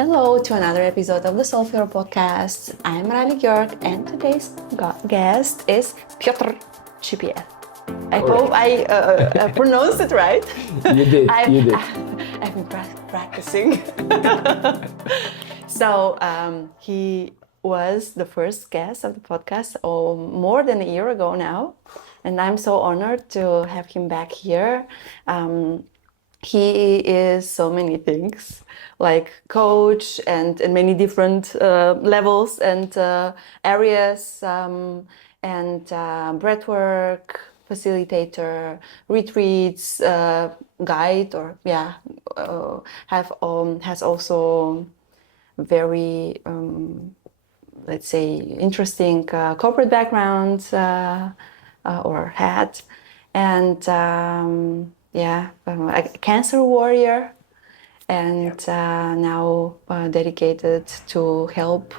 Hello to another episode of the Soulfare podcast. I'm Rali Georg and today's guest is Piotr Ciepiel. I hope I pronounced it right. You did. I've been practicing. So he was the first guest of the podcast more than a year ago now. And I'm so honored to have him back here. He is so many things, like coach and many different levels and areas, and breathwork, facilitator, retreats, guide, or has also very let's say interesting corporate background or had, and a cancer warrior, and now dedicated to help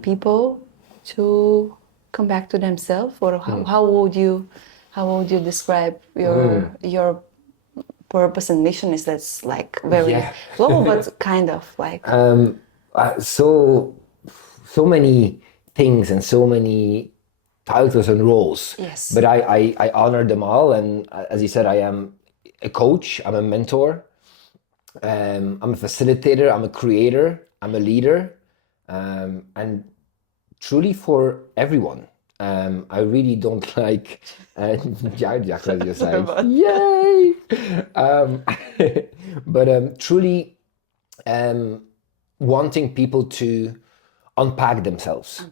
people to come back to themselves. Or how would you describe your purpose and mission? Is that's like very global, but kind of like so many things and so many titles and roles. Yes. But I honor them all, and as you said, I am a coach, I'm a mentor, I'm a facilitator, I'm a creator, I'm a leader, and truly for everyone. I really don't like just like yay, but truly wanting people to unpack themselves.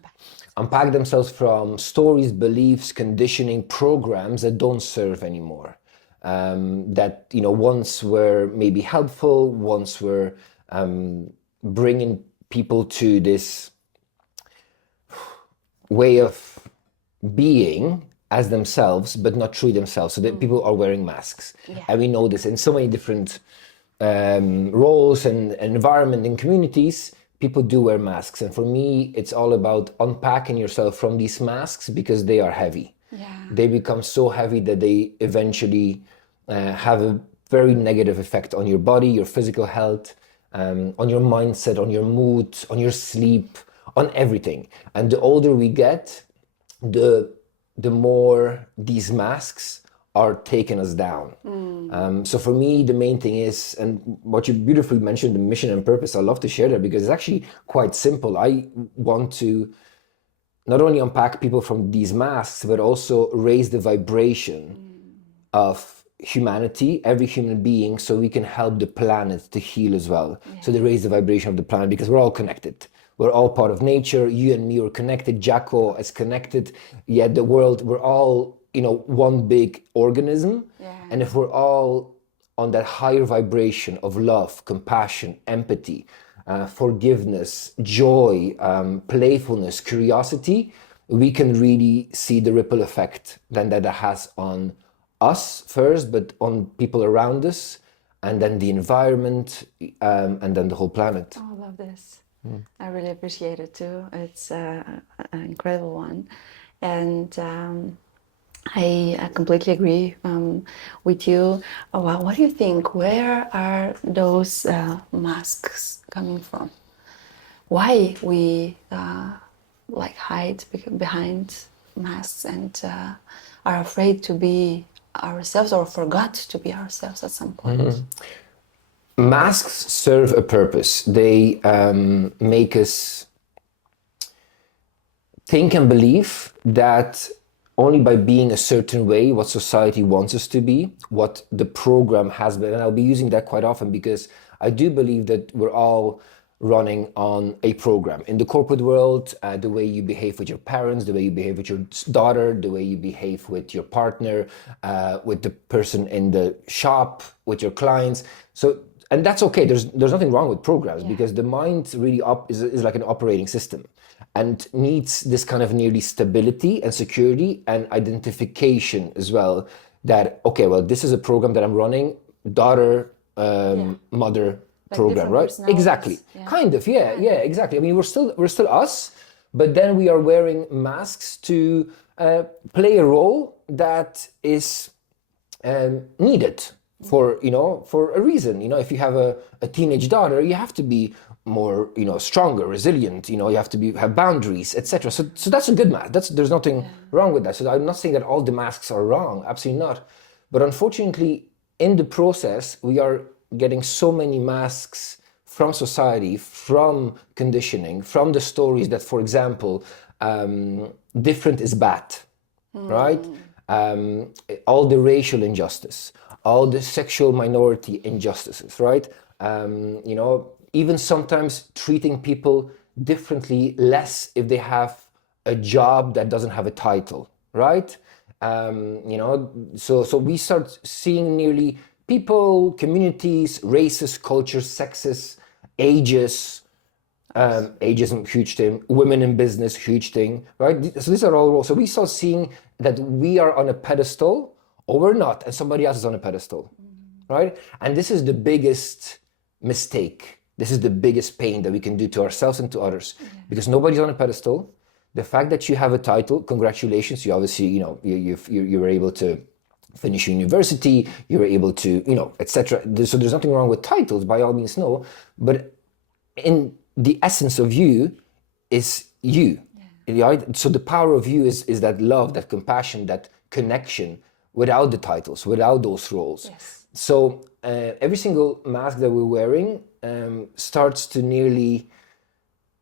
Unpack themselves from stories, beliefs, conditioning, programs that don't serve anymore. That once were maybe helpful, once were bringing people to this way of being as themselves, but not truly themselves. So that people are wearing masks, and we know this in so many different roles and environment and communities. People do wear masks, and for me, it's all about unpacking yourself from these masks because they are heavy. They become so heavy that they eventually have a very negative effect on your body, your physical health, on your mindset, on your mood, on your sleep, on everything. And the older we get, the more these masks are taking us down. So for me, the main thing is, and what you beautifully mentioned, the mission and purpose, I love to share that because it's actually quite simple. I want to not only unpack people from these masks, but also raise the vibration of humanity, every human being, so we can help the planet to heal as well. So they raise the vibration of the planet because we're all connected. We're all part of nature. You and me are connected. Jacko is connected. Yet the world, we're all one big organism. And if we're all on that higher vibration of love, compassion, empathy, forgiveness, joy, playfulness, curiosity, we can really see the ripple effect then that it has on us first, but on people around us, and then the environment, and then the whole planet. Oh, I love this. I really appreciate it too. It's an incredible one, and I completely agree with you. Well, what do you think? Where are those masks coming from? Why we hide behind masks and are afraid to be ourselves, or forgot to be ourselves at some point? Masks serve a purpose. They make us think and believe that only by being a certain way, what society wants us to be, what the program has been. And I'll be using that quite often because I do believe that we're all running on a program. In the corporate world, the way you behave with your parents, the way you behave with your daughter, the way you behave with your partner, with the person in the shop, with your clients. And that's okay. There's nothing wrong with programs because the mind really is like an operating system and needs this kind of nearly stability and security and identification as well. That, okay, well, this is a program that I'm running, daughter, mother program, right? Exactly. Kind of, exactly. I mean, we're still us, but then we are wearing masks to play a role that is needed for a reason. If you have a teenage daughter, you have to be more stronger, resilient. You have to have boundaries, etc. So that's a good mask. There's nothing wrong with that. So I'm not saying that all the masks are wrong, absolutely not. But unfortunately, in the process, we are getting so many masks from society, from conditioning, from the stories that, for example, different is bad, right? All the racial injustice, all the sexual minority injustices, right? Even sometimes treating people differently, less if they have a job that doesn't have a title, right? So we start seeing nearly people, communities, races, cultures, sexes, ages, ageism, huge thing. Women in business, huge thing, right? So these are all roles. So we start seeing that we are on a pedestal, or we're not, and somebody else is on a pedestal, right? And this is the biggest mistake. This is the biggest pain that we can do to ourselves and to others, because nobody's on a pedestal. The fact that you have a title, congratulations. You obviously, you were able to finish university. You were able to, etc. So there's nothing wrong with titles, by all means, no. But in the essence of you is you. Right? So the power of you is that love, that compassion, that connection, without the titles, without those roles. Yes. So every single mask that we're wearing starts to nearly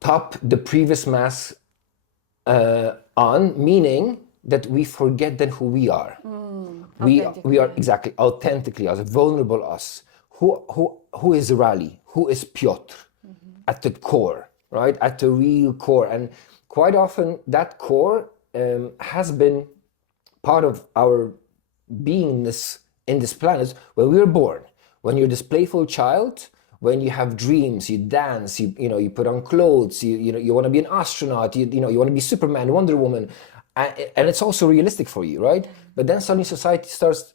top the previous mask on, meaning that we forget then who we are. We are exactly authentically us, vulnerable us. Who is Rali? Who is Piotr? At the core, right? At the real core. And quite often that core has been part of our beingness in this planet when we were born. When you're this playful child, when you have dreams, you dance, you put on clothes, you want to be an astronaut, you want to be Superman, Wonder Woman, and it's also realistic for you, right? But then suddenly society starts,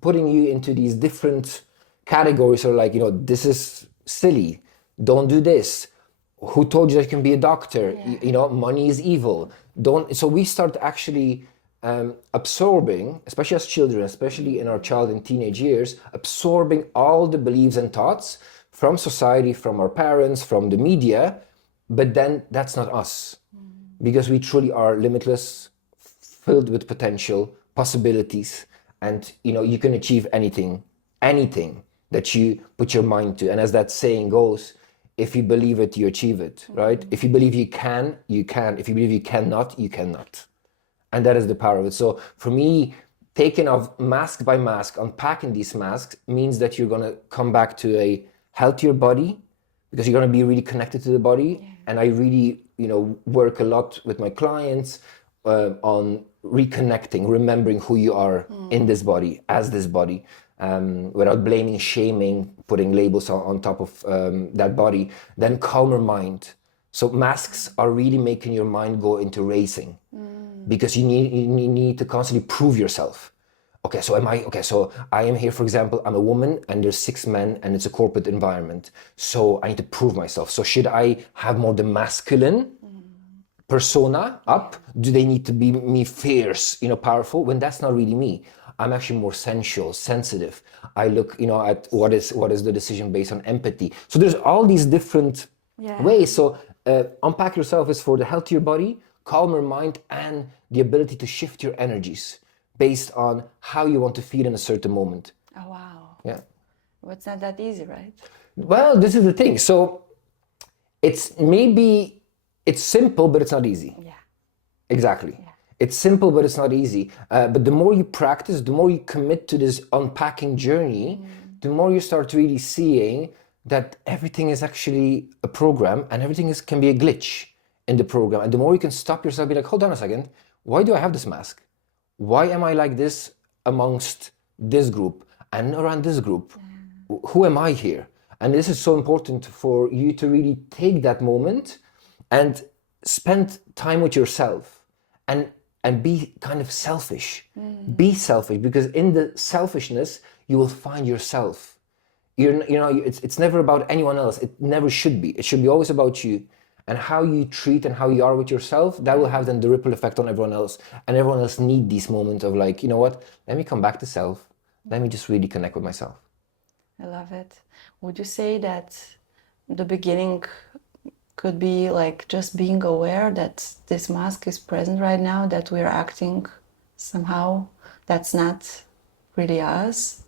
putting you into these different categories, or like, this is silly, don't do this. Who told you that you can be a doctor? Money is evil. Don't. So we start actually absorbing, especially as children, especially in our child and teenage years, absorbing all the beliefs and thoughts from society, from our parents, from the media. But then that's not us, because we truly are limitless, filled with potential, possibilities, and you can achieve anything that you put your mind to. And as that saying goes, if you believe it, you achieve it, right? If you believe you can, you can. If you believe you cannot, you cannot. And that is the power of it. So for me, taking off mask by mask, unpacking these masks means that you're going to come back to a healthier body, because you're going to be really connected to the body. Yeah. And I really, work a lot with my clients on reconnecting, remembering who you are in this body, as this body, without blaming, shaming, putting labels on top of that body. Then calmer mind. So masks are really making your mind go into racing, because you need to constantly prove yourself. So I am here, for example, I'm a woman and there's 6 men and it's a corporate environment. So I need to prove myself. So should I have more the masculine persona up? Do they need to be me fierce, powerful? When that's not really me. I'm actually more sensual, sensitive. I look, at what is the decision based on empathy. So there's all these different ways. So unpack yourself is for the healthier body, calmer mind, and the ability to shift your energies based on how you want to feel in a certain moment. Oh, wow. Yeah. Well, it's not that easy, right? Well, this is the thing. So it's simple, but it's not easy. Yeah. Exactly. Yeah. It's simple, but it's not easy. But the more you practice, the more you commit to this unpacking journey, the more you start really seeing that everything is actually a program, and everything can be a glitch in the program. And the more you can stop yourself, be like, hold on a second, why do I have this mask? Why am I like this amongst this group and around this group? Who am I here? And this is so important for you to really take that moment and spend time with yourself and be kind of selfish. Be selfish, because in the selfishness, you will find yourself. It's never about anyone else. It never should be. It should be always about you. And how you treat and how you are with yourself, that will have then the ripple effect on everyone else. And everyone else need these moments of like, you know what, let me come back to self. let me just really connect with myself. I love it. Would you say that the beginning could be like just being aware that this mask is present right now, that we're acting somehow that's not really us?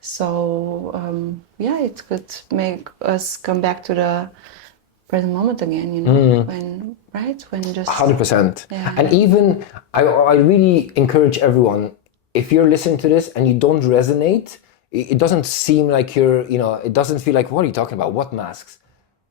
So yeah, it could make us come back to the present moment again, you know, when just 100%. yeah. And even, I really encourage everyone, if you're listening to this and you don't resonate, it doesn't seem like it doesn't feel like, what are you talking about? What masks?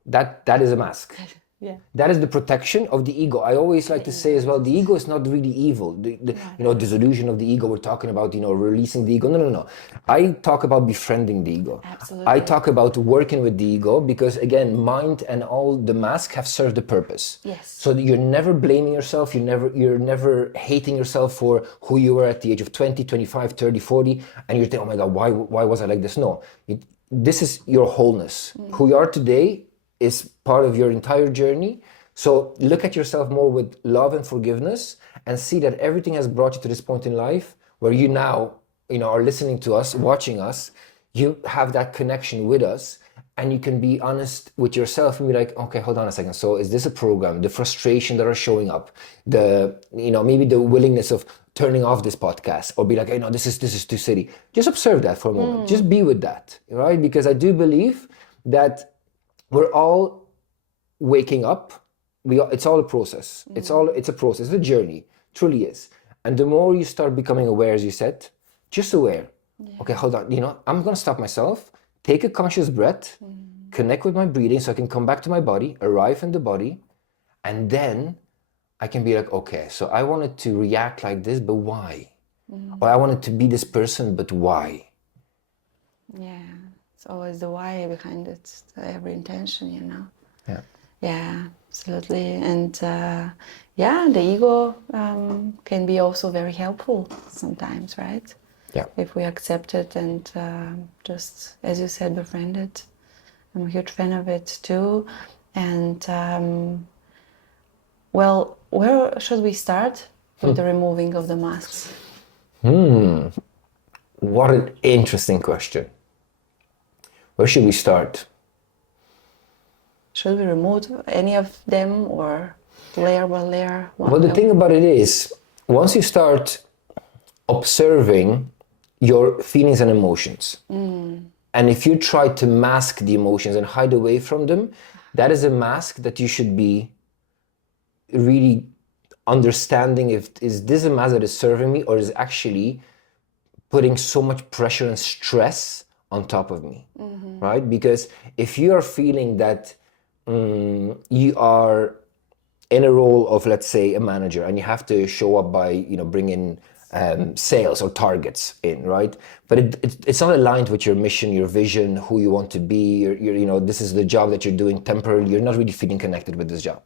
That is a mask. Yeah. That is the protection of the ego. I always like to say as well, the ego is not really evil. Disillusion of the ego, we're talking about, releasing the ego. No. I talk about befriending the ego. Absolutely. I talk about working with the ego because, again, mind and all the masks have served a purpose. Yes. So that you're never blaming yourself, you're never hating yourself for who you were at the age of 20, 25, 30, 40, and you're thinking, oh my God, why was I like this? No, this is your wholeness. Who you are today is part of your entire journey. So look at yourself more with love and forgiveness and see that everything has brought you to this point in life where you now, are listening to us, watching us. You have that connection with us and you can be honest with yourself and be like, okay, hold on a second. So is this a program? The frustration that are showing up, maybe the willingness of turning off this podcast or be like, hey, no, this is too silly. Just observe that for a moment. Just be with that, right? Because I do believe that we're all waking up. It's all a process. It's a process. It's a journey. Truly is. And the more you start becoming aware, as you said, just aware. Yeah. Okay, hold on. I'm gonna stop myself, take a conscious breath, connect with my breathing, so I can come back to my body, arrive in the body, and then I can be like, okay, so I wanted to react like this, but why? Or I wanted to be this person, but why? Yeah. It's always the why behind it, every intention, Yeah. Yeah, absolutely. And the ego can be also very helpful sometimes, right? Yeah. If we accept it and just, as you said, befriend it. I'm a huge fan of it too. And where should we start with the removing of the masks? What an interesting question. Where should we start? Should we remove any of them or layer by layer? Well, the thing about it is, once you start observing your feelings and emotions, and if you try to mask the emotions and hide away from them, that is a mask that you should be really understanding is this a mask that is serving me or is actually putting so much pressure and stress on top of me, right? Because if you are feeling that you are in a role of, let's say, a manager, and you have to show up by, bringing sales or targets in, right? But it's not aligned with your mission, your vision, who you want to be. This is the job that you're doing temporarily. You're not really feeling connected with this job.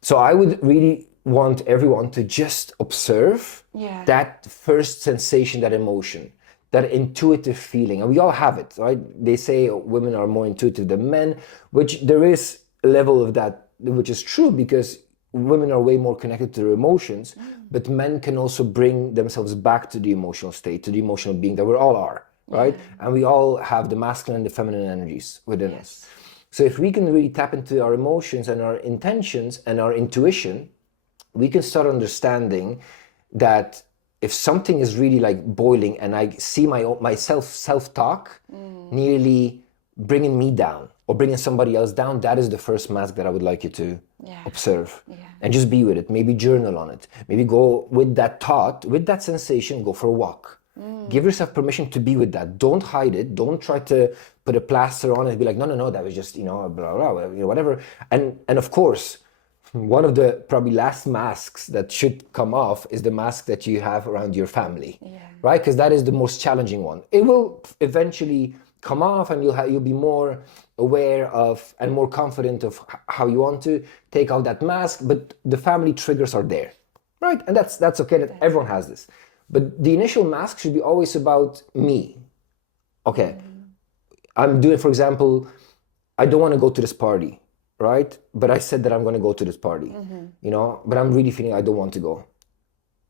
So I would really want everyone to just observe that first sensation, that emotion, that intuitive feeling. And we all have it, right? They say women are more intuitive than men, which there is a level of that, which is true because women are way more connected to their emotions, but men can also bring themselves back to the emotional state, to the emotional being that we all are, right? And we all have the masculine and the feminine energies within us. So if we can really tap into our emotions and our intentions and our intuition, we can start understanding that if something is really like boiling and I see my self-talk nearly bringing me down or bringing somebody else down, that is the first mask that I would like you to observe and just be with it. Maybe journal on it. Maybe go with that thought, with that sensation, go for a walk. Give yourself permission to be with that. Don't hide it. Don't try to put a plaster on it and be like, no, that was just, blah, blah, whatever. And of course, one of the probably last masks that should come off is the mask that you have around your family, right? Because that is the most challenging one. It will eventually come off and you'll be more aware of and more confident of how you want to take out that mask, but the family triggers are there, right? And that's okay, that everyone has this. But the initial mask should be always about me. Okay, I'm doing, for example, I don't want to go to this party, right? But I said that I'm going to go to this party, but I'm really feeling I don't want to go.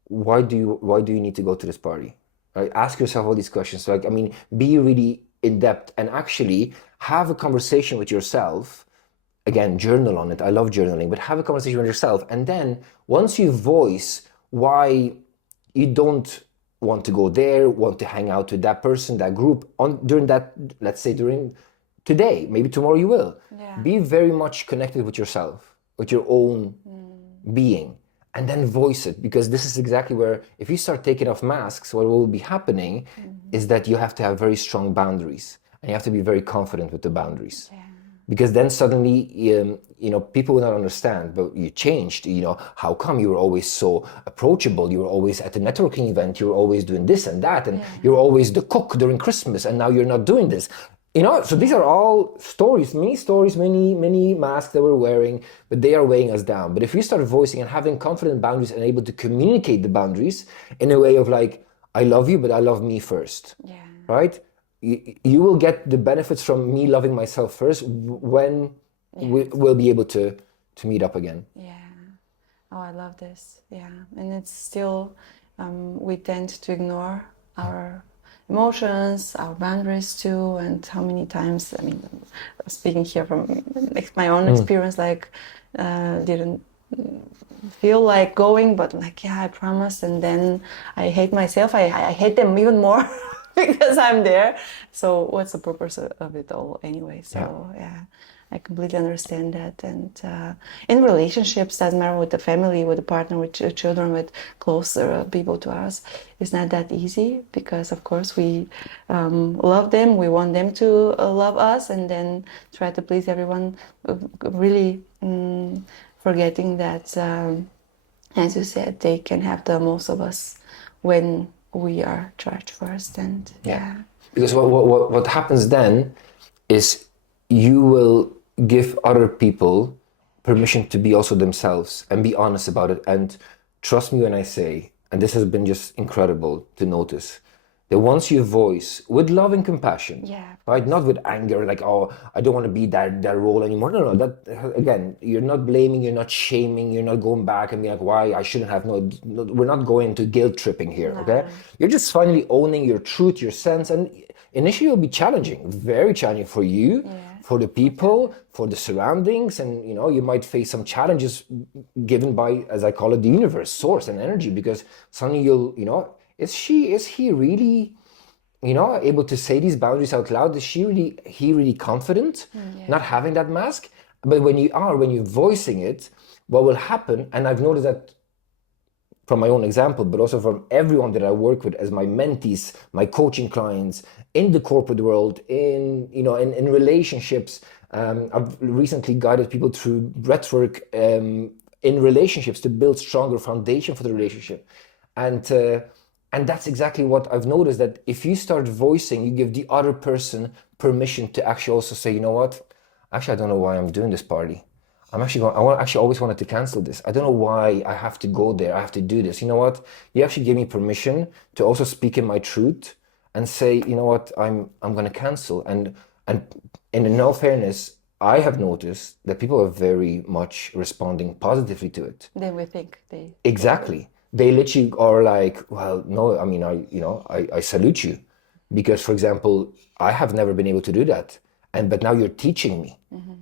Why do you need to go to this party? right? Ask yourself all these questions. Like, I mean, be really in depth and actually have a conversation with yourself. Again, journal on it. I love journaling, but have a conversation with yourself. And then once you voice why you don't want to go there, want to hang out with that person, that group during that, let's say during today, maybe tomorrow you will. Yeah. Be very much connected with yourself, with your own being, and then voice it, because this is exactly where, if you start taking off masks, what will be happening is that you have to have very strong boundaries, and you have to be very confident with the boundaries. Yeah. Because then suddenly, people will not understand, but you changed, how come you were always so approachable? You were always at the networking event, you were always doing this and that, and you're always the cook during Christmas, and now you're not doing this. So these are all stories, many masks that we're wearing, but they are weighing us down. But if we start voicing and having confident boundaries and able to communicate the boundaries in a way of like, I love you, but I love me first, right? You will get the benefits from me loving myself first when we'll be able to meet up again. Yeah. Oh, I love this. Yeah. And it's still, we tend to ignore our emotions, our boundaries too. And how many times, I mean, speaking here from my own experience, like, didn't feel like going, but like, yeah, I promised. And then I hate myself. I hate them even more. Because I'm there. So what's the purpose of it all anyway? So yeah, I completely understand that. And in relationships, doesn't matter with the family, with the partner, with children, with closer people to us, it's not that easy, because of course we love them, we want them to love us, and then try to please everyone, really forgetting that, as you said, they can have the most of us when we are charged first. And because what happens then is you will give other people permission to be also themselves and be honest about it. And trust me when I say, and this has been just incredible to notice, that once you voice with love and compassion, right, not with anger, like, oh, I don't want to be that role anymore. No, that, again, you're not blaming, you're not shaming, you're not going back and being like, why I shouldn't have. No, we're not going to guilt tripping here. Okay, you're just finally owning your truth, your sense. And initially it'll be challenging, very challenging for you, for the people, for the surroundings, and you might face some challenges given by, as I call it, the universe, source, and energy, because suddenly is he really, able to say these boundaries out loud? Is he really confident, not having that mask? But when you're voicing it, what will happen, and I've noticed that from my own example, but also from everyone that I work with as my mentees, my coaching clients, in the corporate world, in relationships. I've recently guided people through breathwork in relationships to build stronger foundation for the relationship. And that's exactly what I've noticed, that if you start voicing, you give the other person permission to actually also say, you know what, actually, I don't know why I'm doing this party. I actually always wanted to cancel this. I don't know why I have to go there. I have to do this. You know what? You actually gave me permission to also speak in my truth and say, you know what, I'm going to cancel. And in all fairness, I have noticed that people are very much responding positively to it. Then we think they... Exactly. They literally are like, well, no, I mean, I salute you, because, for example, I have never been able to do that. But now you're teaching me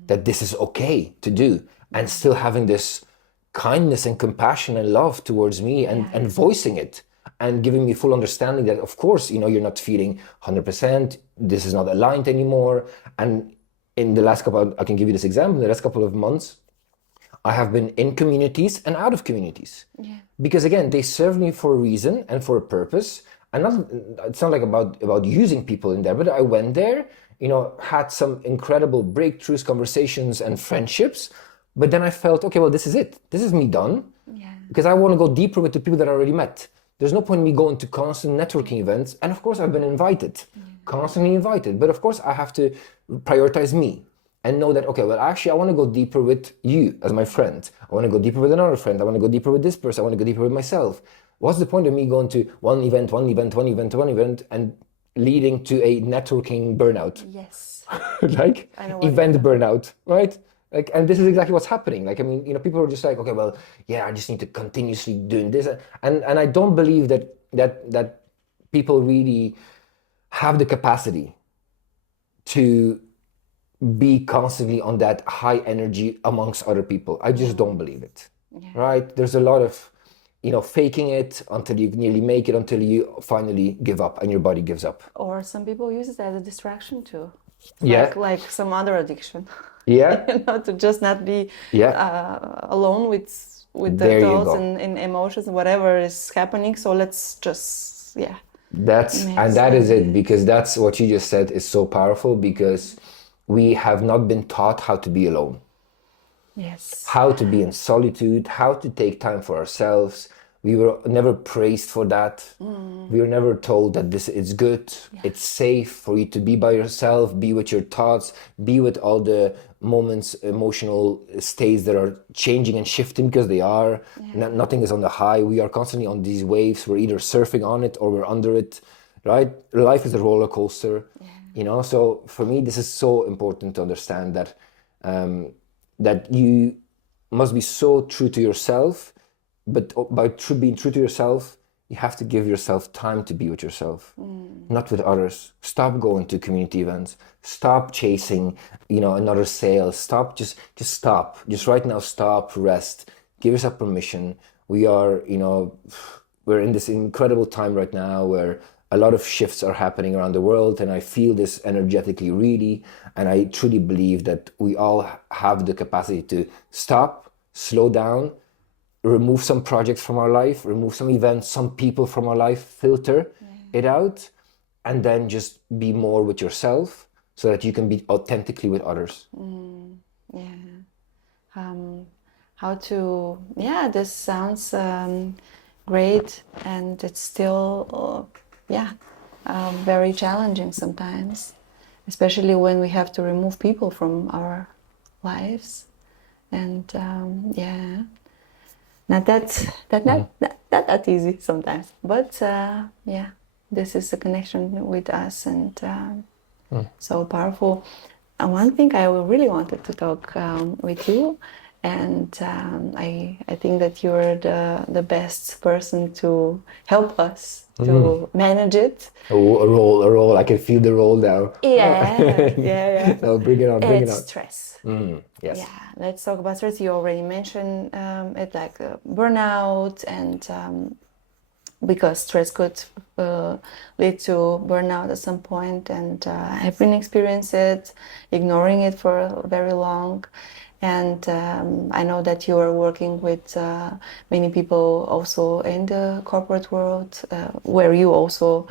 that this is okay to do, and still having this kindness and compassion and love towards me, and voicing it and giving me full understanding that, of course, you're not feeling 100%, this is not aligned anymore. And in the last I can give you this example, in the last couple of months, I have been in communities and out of communities. Because again, they serve me for a reason and for a purpose. And it's not like about using people in there, but I went there, had some incredible breakthroughs, conversations, and friendships. But then I felt, okay, well, this is it. This is me done. Because I want to go deeper with the people that I already met. There's no point in me going to constant networking events. And of course, I've been invited, constantly invited. But of course, I have to prioritize me. And know that, okay, well, actually, I want to go deeper with you as my friend. I want to go deeper with another friend. I want to go deeper with this person. I want to go deeper with myself. What's the point of me going to one event, and leading to a networking burnout? Yes. Like event burnout, right? Like, and this is exactly what's happening. Like, I mean, people are just like, okay, well, yeah, I just need to continuously doing this. And I don't believe that people really have the capacity to be constantly on that high energy amongst other people. I just don't believe it. Right? There's a lot of, faking it until you nearly make it, until you finally give up and your body gives up. Or some people use it as a distraction too. Yeah. Like some other addiction. Yeah. To just not be alone with the There you thoughts go. and emotions, whatever is happening. So let's just That is it, because that's what you just said is so powerful, because we have not been taught how to be alone. Yes. How to be in solitude, how to take time for ourselves. We were never praised for that. We were never told that this is good. It's safe for you to be by yourself, be with your thoughts, be with all the moments, emotional states that are changing and shifting, because they are. Nothing is on the high. We are constantly on these waves. We're either surfing on it or we're under it, right? Life is a roller coaster, So for me, this is so important to understand that that you must be so true to yourself, but by being true to yourself, you have to give yourself time to be with yourself, not with others. Stop going to community events. Stop chasing, another sale. Stop, just stop. Just right now, stop, rest. Give yourself permission. We are, we're in this incredible time right now where a lot of shifts are happening around the world, and I feel this energetically really, and I truly believe that we all have the capacity to stop, slow down, remove some projects from our life, remove some events, some people from our life, filter it out, and then just be more with yourself so that you can be authentically with others. This sounds great, and it's still very challenging sometimes, especially when we have to remove people from our lives, and not that easy sometimes, but this is a connection with us, and so powerful. One thing I really wanted to talk with you, and I think that you're the best person to help us to manage it. Oh, a roll. I can feel the roll now. Yeah. No, bring it on. It's stress. Yes. Yeah, let's talk about stress. You already mentioned it, like burnout, and because stress could lead to burnout at some point, and I've been experiencing it, ignoring it for very long. And I know that you are working with many people also in the corporate world, where you also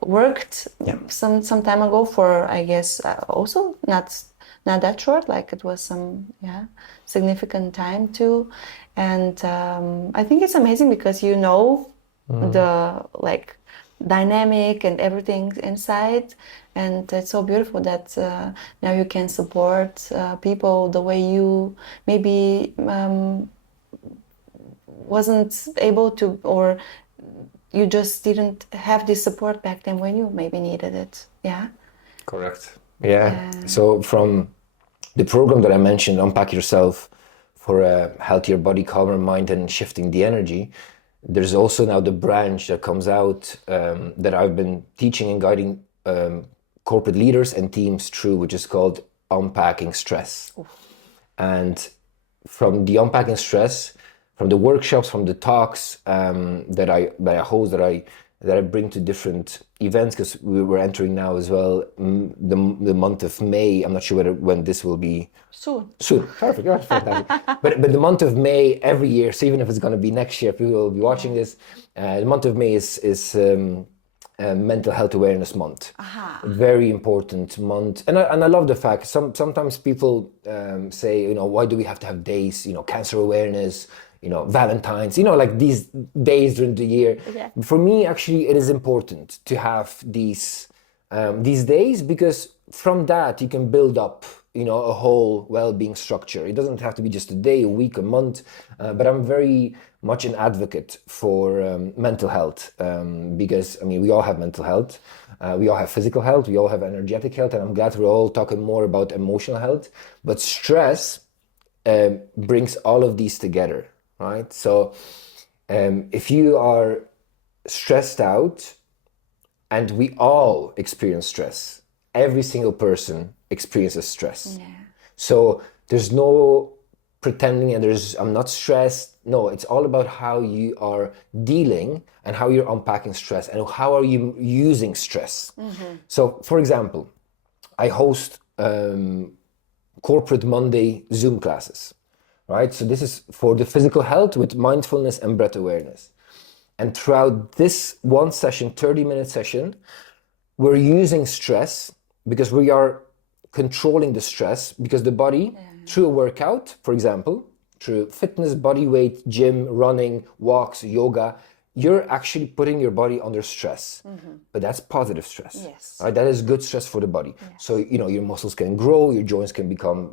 worked some time ago for, I guess, also not that short, like it was some significant time too. And I think it's amazing because the dynamic and everything inside, and it's so beautiful that now you can support people the way you maybe wasn't able to, or you just didn't have this support back then when you maybe needed it. Correct. So from the program that I mentioned, Unpack Yourself, for a healthier body, calmer mind, and shifting the energy, there's also now the branch that comes out that I've been teaching and guiding corporate leaders and teams through, which is called Unpacking Stress. Oof. And from the Unpacking Stress, from the workshops, from the talks that I host, that I bring to different events, because we're entering now as well the month of May. I'm not sure when this will be. Soon. Perfect. Yeah, fantastic. but the month of May every year, so even if it's going to be next year, people will be watching this. The month of May is Mental Health Awareness Month. Very important month, and I love the fact sometimes people say, why do we have to have days? Cancer awareness. Valentine's, like these days during the year. Yeah. For me, actually, it is important to have these days, because from that you can build up, a whole well-being structure. It doesn't have to be just a day, a week, a month, but I'm very much an advocate for mental health, because, we all have mental health. We all have physical health. We all have energetic health, and I'm glad we're all talking more about emotional health. But stress brings all of these together. Right, so if you are stressed out, and we all experience stress. Every single person experiences stress. Yeah. So there's no pretending and I'm not stressed. No, it's all about how you are dealing and how you're unpacking stress and how are you using stress. So for example, I host corporate Monday Zoom classes, right? So this is for the physical health with mindfulness and breath awareness. And throughout this one session, 30-minute session, we're using stress because we are controlling the stress because the body, through a workout, for example, through fitness, body weight, gym, running, walks, yoga, you're actually putting your body under stress. But that's positive stress. Yes. Right? That is good stress for the body. Yes. So, your muscles can grow, your joints can become,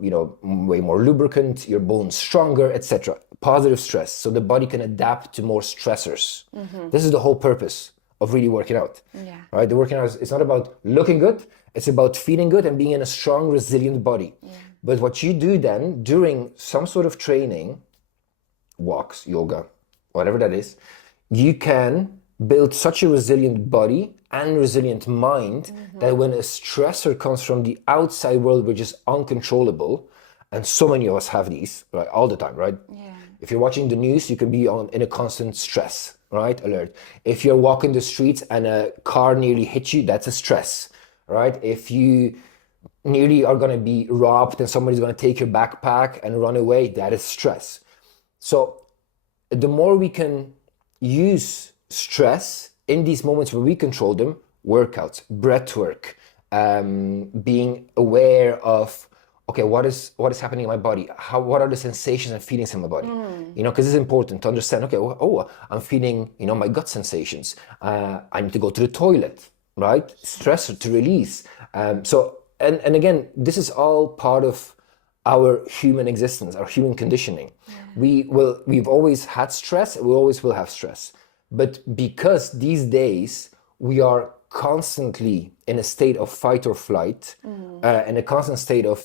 way more lubricant, your bones stronger, etc. Positive stress. So the body can adapt to more stressors. This is the whole purpose of really working out. Yeah. Right? The working out, it's not about looking good, it's about feeling good and being in a strong, resilient body. Yeah. But what you do then during some sort of training, walks, yoga, whatever that is, you can build such a resilient body and resilient mind that when a stressor comes from the outside world, which is uncontrollable, and so many of us have these, right, all the time, right? Yeah. If you're watching the news, you can be in a constant stress, right? Alert. If you're walking the streets and a car nearly hits you, that's a stress, right? If you nearly are going to be robbed and somebody's going to take your backpack and run away, that is stress. So the more we can use stress in these moments where we control them, workouts, breath work, being aware of, okay, what is happening in my body? What are the sensations and feelings in my body? Because it's important to understand, okay, I'm feeling, my gut sensations. I need to go to the toilet, right? Stress to release. And again, this is all part of our human existence, our human conditioning. We've always had stress, we always will have stress. But because these days we are constantly in a state of fight or flight, in a constant state of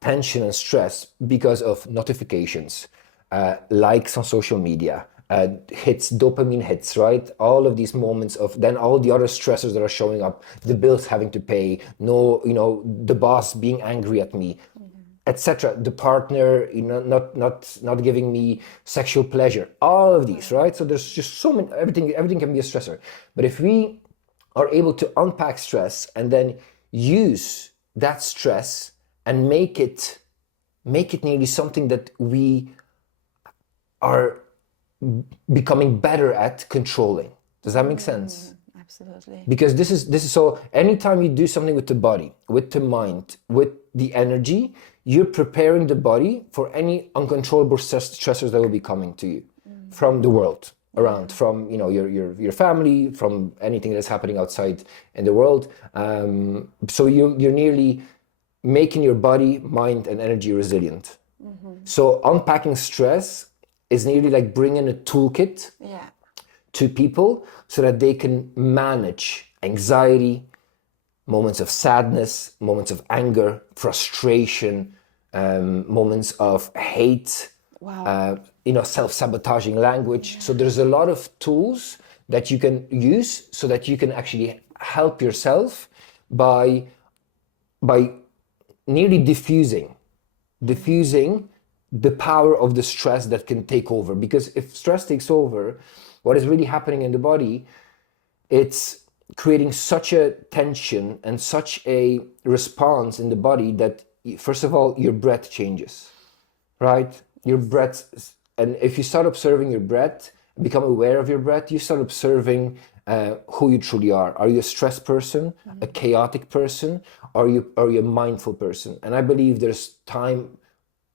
tension and stress because of notifications, likes on social media, hits, dopamine hits, right? All of these moments of then all the other stressors that are showing up, the bills having to pay, the boss being angry at me, etc. The partner, not giving me sexual pleasure, all of these, right? So there's just so many, everything can be a stressor. But if we are able to unpack stress and then use that stress and make it nearly something that we are becoming better at controlling. Does that make sense? Absolutely. Because this is so anytime you do something with the body, with the mind, with the energy, you're preparing the body for any uncontrollable stressors that will be coming to you from the world around, from your family, from anything that's happening outside in the world. So you're nearly making your body, mind, and energy resilient. So unpacking stress is nearly like bringing a toolkit to people so that they can manage anxiety, moments of sadness, moments of anger, frustration, moments of hate, self-sabotaging language. So there's a lot of tools that you can use so that you can actually help yourself by nearly diffusing the power of the stress that can take over. Because if stress takes over, what is really happening in the body, it's creating such a tension and such a response in the body that, first of all, your breath changes, right? Your breath, and if you start observing your breath, become aware of your breath, you start observing who you truly are. Are you a stressed person, a chaotic person? Are you a mindful person? And I believe there's time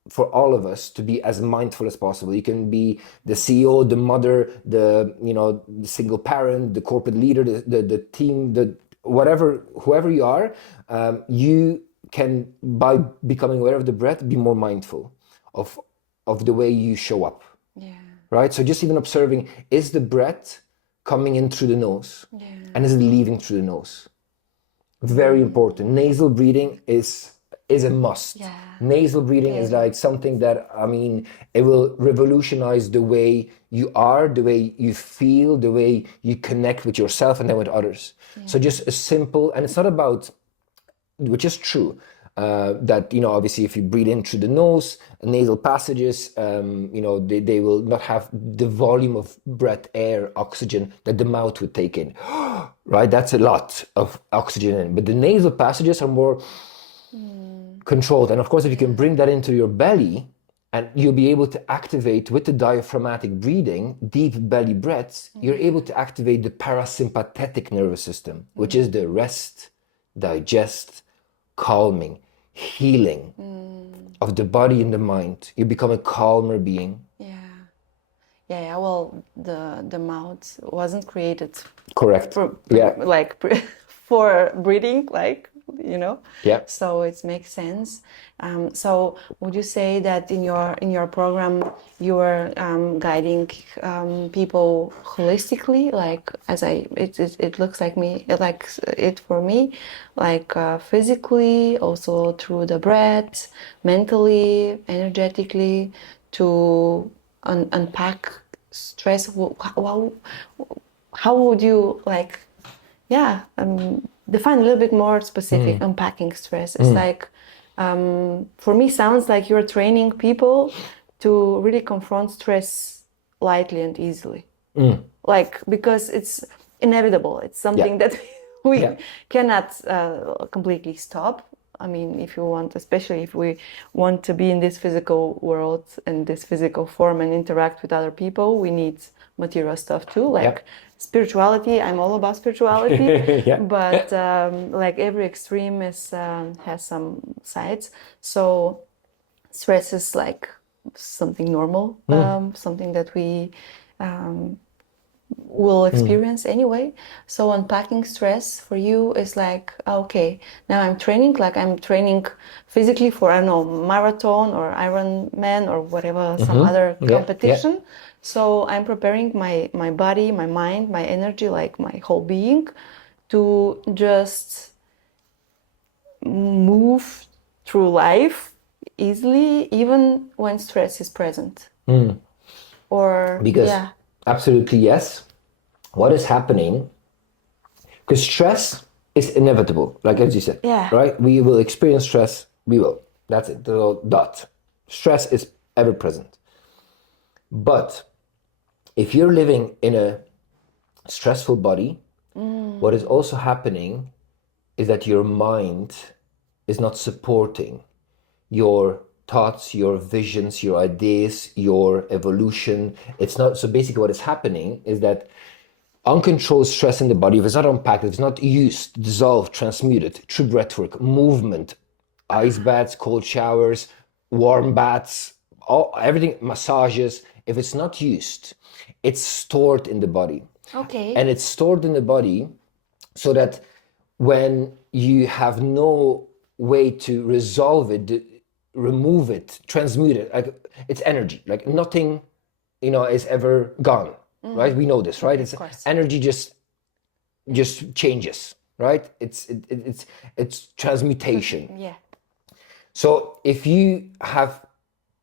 for all of us to be as mindful as possible. You can be the CEO, the mother, the single parent, the corporate leader, the team, whoever you are, you can, by becoming aware of the breath, be more mindful of the way you show up. Yeah. Right? So just even observing, is the breath coming in through the nose? Yeah. And is it leaving through the nose? Very important. Nasal breathing is is a must. Yeah. Nasal breathing is like something that, I mean, it will revolutionize the way you are, the way you feel, the way you connect with yourself and then with others. So just a simple, and it's not about, which is true, that, you know, obviously if you breathe in through the nose, nasal passages, you know, they will not have the volume of breath, air, oxygen that the mouth would take in, right? That's a lot of oxygen in, but the nasal passages are more controlled. And of course, if you can bring that into your belly, and you'll be able to activate with the diaphragmatic breathing, deep belly breaths, you're able to activate the parasympathetic nervous system, which is the rest, digest, calming, healing of the body and the mind. You become a calmer being. Yeah. Well, the mouth wasn't created Correct. for Yeah. for breathing, like, you know. Yeah. So it makes sense. So would you say that in your program you are guiding people holistically, like, it looks like me, like it for me, like physically, also through the breath, mentally, energetically, to unpack stress? How would you, like, define a little bit more specific unpacking stress? It's like, for me, sounds like you're training people to really confront stress lightly and easily. Like, because it's inevitable. It's something that we cannot completely stop. I mean, if you want, especially if we want to be in this physical world and this physical form and interact with other people, we need material stuff too. Like spirituality, I'm all about spirituality, but like every extreme has some sides. So stress is like something normal, something that we will experience anyway. So unpacking stress for you is like, okay, now I'm training physically for, I don't know, marathon or Ironman or whatever, some other competition. So I'm preparing my body, my mind, my energy, like my whole being, to just move through life easily, even when stress is present. Or Because absolutely yes. What is happening? Because stress is inevitable, like as you said, right? We will experience stress. We will. That's it. The little dot. Stress is ever present. But if you're living in a stressful body, what is also happening is that your mind is not supporting your thoughts, your visions, your ideas, your evolution. It's not. So basically what is happening is that uncontrolled stress in the body, if it's not unpacked, if it's not used, dissolved, transmuted through breathwork, movement, ice baths, cold showers, warm baths, everything, massages, if it's not used, it's stored in the body. Okay. And it's stored in the body so that when you have no way to resolve it, remove it, transmute it, like it's energy, like nothing, is ever gone. Right? We know this, right? It's energy just changes, right? It's transmutation. So if you have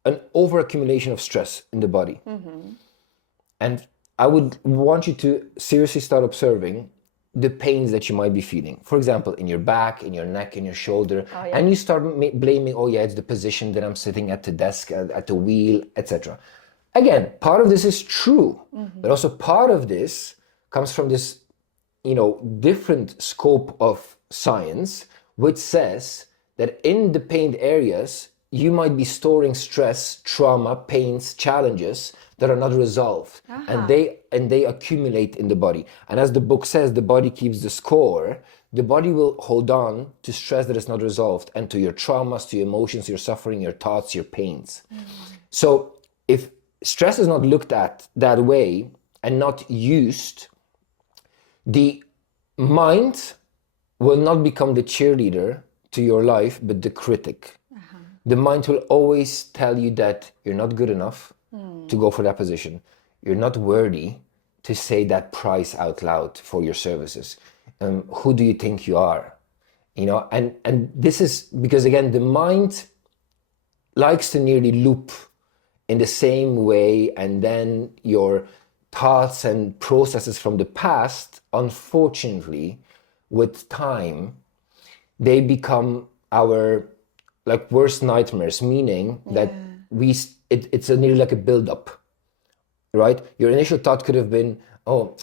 an overaccumulation of stress in the body, and I would want you to seriously start observing the pains that you might be feeling. For example, in your back, in your neck, in your shoulder, and you start blaming, it's the position that I'm sitting at the desk, at the wheel, etc. Again, part of this is true, but also part of this comes from this, different scope of science, which says that in the pained areas, you might be storing stress, trauma, pains, challenges that are not resolved, and they accumulate in the body. And as the book says, the body keeps the score. The body will hold on to stress that is not resolved, and to your traumas, to your emotions, your suffering, your thoughts, your pains. So if stress is not looked at that way and not used, the mind will not become the cheerleader to your life, but the critic. The mind will always tell you that you're not good enough to go for that position. You're not worthy to say that price out loud for your services. Who do you think you are? and this is because, again, the mind likes to nearly loop in the same way, and then your thoughts and processes from the past, unfortunately, with time, they become our worst nightmares, meaning that it's nearly like a build-up, right? Your initial thought could have been, oh,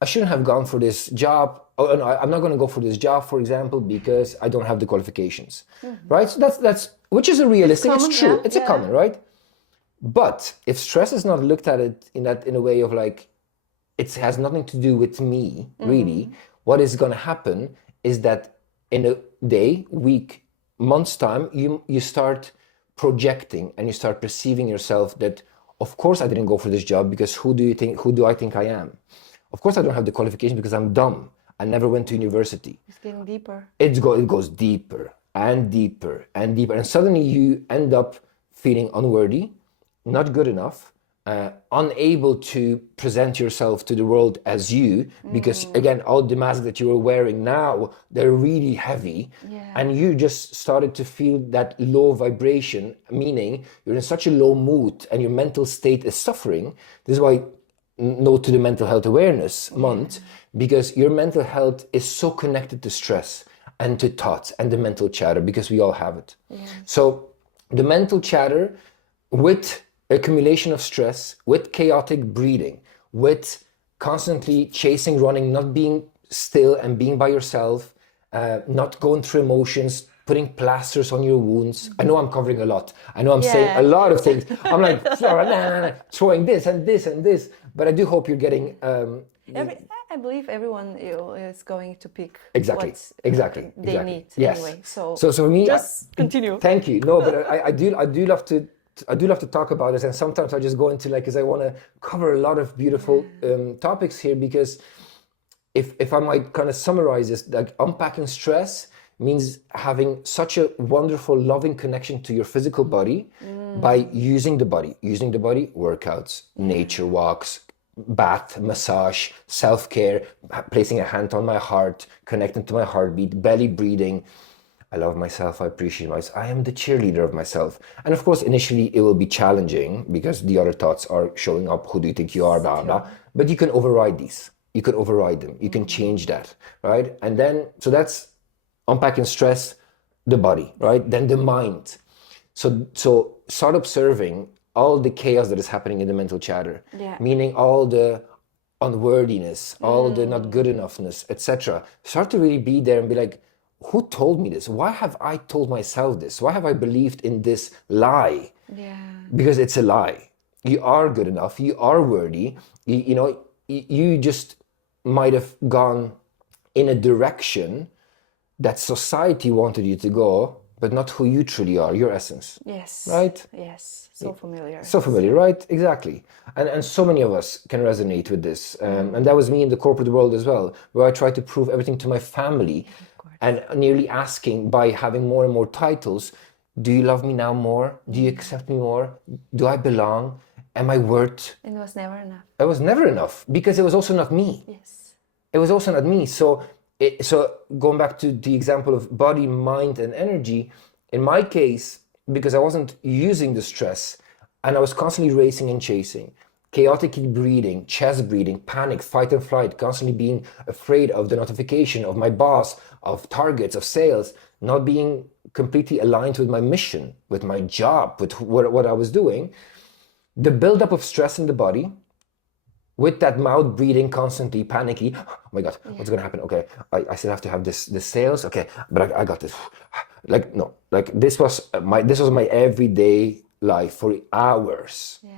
I shouldn't have gone for this job. Oh, no, I'm not going to go for this job, for example, because I don't have the qualifications, right? So that's which is a realistic. It's true. It's a common, right? But if stress is not looked at it in a way of like, it has nothing to do with me, really, what is going to happen is that in a day, week, month's time, you start projecting and you start perceiving yourself that, of course, I didn't go for this job because who do I think I am? Of course, I don't have the qualification because I'm dumb. I never went to university. It's getting deeper. It goes deeper and deeper and deeper. And suddenly you end up feeling unworthy, not good enough, unable to present yourself to the world as you, because again, all the masks that you were wearing now, they're really heavy. And you just started to feel that low vibration, meaning you're in such a low mood and your mental state is suffering. This is why no to the mental health awareness month, because your mental health is so connected to stress and to thoughts and the mental chatter, because we all have it. So the mental chatter with accumulation of stress, with chaotic breathing, with constantly chasing, running, not being still and being by yourself, not going through emotions, putting plasters on your wounds. I know I'm covering a lot. I know I'm saying a lot of things. I'm like, throwing this and this and this. But I do hope you're getting... I believe everyone is going to pick exactly they need anyway. So for me, just continue. Thank you. No, but I do love to talk about this, and sometimes I just go into because I want to cover a lot of beautiful topics here, because if I might kind of summarize this, like unpacking stress means having such a wonderful, loving connection to your physical body by using the body, workouts, nature walks, bath, massage, self-care, placing a hand on my heart, connecting to my heartbeat, belly breathing. I love myself, I appreciate myself, I am the cheerleader of myself. And of course, initially it will be challenging because the other thoughts are showing up. Who do you think you are, blah, blah. But you can override these. You can override them. You can change that, right? And then, so that's unpacking stress, the body, right? Then the mind. So start observing all the chaos that is happening in the mental chatter, meaning all the unworthiness, all the not good enoughness, etc. Start to really be there and be like, who told me this? Why have I told myself this? Why have I believed in this lie? Because it's a lie. You are good enough. You are worthy. You just might have gone in a direction that society wanted you to go, but not who you truly are, your essence. Yes. Right? Yes. So familiar. So familiar, right? Exactly. And so many of us can resonate with this. And that was me in the corporate world as well, where I tried to prove everything to my family and nearly asking, by having more and more titles, do you love me now more? Do you accept me more? Do I belong? Am I worth? It was never enough. It was never enough, because it was also not me. Yes. It was also not me. So going back to the example of body, mind, and energy, in my case, because I wasn't using the stress and I was constantly racing and chasing, chaotically breathing, chest breathing, panic, fight and flight, constantly being afraid of the notification of my boss, of targets, of sales, not being completely aligned with my mission, with my job, with what I was doing, the buildup of stress in the body, with that mouth breathing, constantly panicky. Oh my God, what's going to happen? Okay, I still have to have this sales. Okay, but I got this. This was my everyday life for hours. Yeah.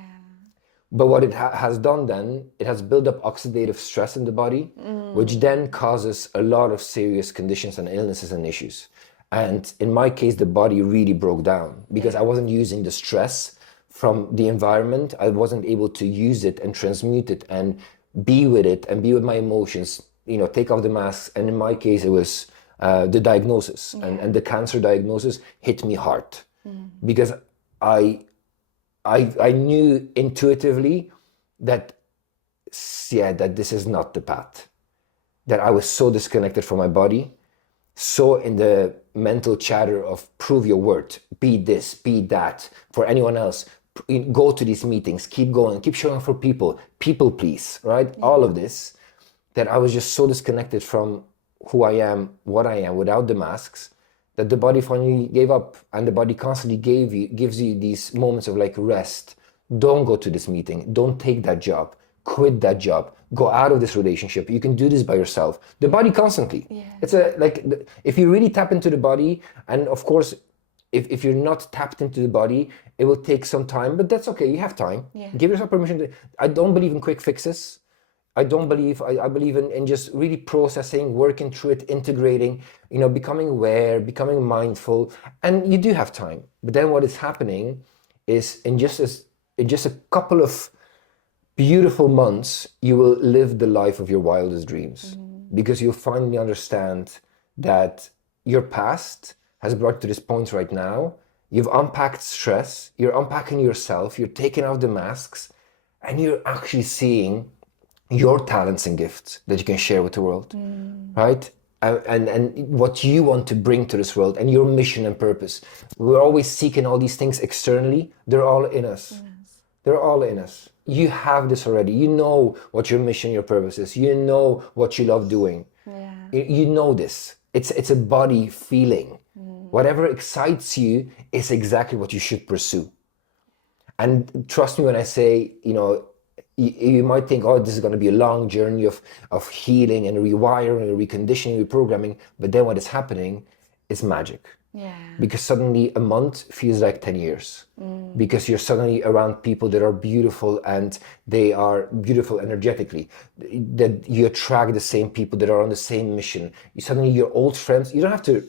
But what it has done then, it has built up oxidative stress in the body, which then causes a lot of serious conditions and illnesses and issues. And in my case, the body really broke down because I wasn't using the stress from the environment. I wasn't able to use it and transmute it and be with it and be with my emotions, take off the masks. And in my case, it was the diagnosis, and the cancer diagnosis hit me hard because I knew intuitively that this is not the path, that I was so disconnected from my body, so in the mental chatter of prove your worth, be this, be that for anyone else, go to these meetings, keep going, keep showing up for people please, right? All of this, that I was just so disconnected from who I am, what I am without the masks, that the body finally gave up, and the body constantly gives you these moments of like rest. Don't go to this meeting, don't take that job, quit that job, go out of this relationship, you can do this by yourself. The body constantly. It's if you really tap into the body, and of course if you're not tapped into the body, it will take some time, but that's okay, you have time. Give yourself permission to, I don't believe in quick fixes. I believe in just really processing, working through it, integrating, becoming aware, becoming mindful, and you do have time. But then what is happening is in just a couple of beautiful months, you will live the life of your wildest dreams, because you'll finally understand that your past has brought you to this point right now. You've unpacked stress, you're unpacking yourself, you're taking off the masks, and you're actually seeing your talents and gifts that you can share with the world, right? And what you want to bring to this world, and your mission and purpose. We're always seeking all these things externally. They're all in us. They're all in us. You have this already. You know what your mission, your purpose is. You know what you love doing. You know this. It's a body feeling. Whatever excites you is exactly what you should pursue. And trust me when I say, you might think, oh, this is going to be a long journey of healing and rewiring and reconditioning, reprogramming. But then what is happening is magic. Because suddenly a month feels like 10 years. Because you're suddenly around people that are beautiful, and they are beautiful energetically. That you attract the same people that are on the same mission. Suddenly your old friends, you don't have to,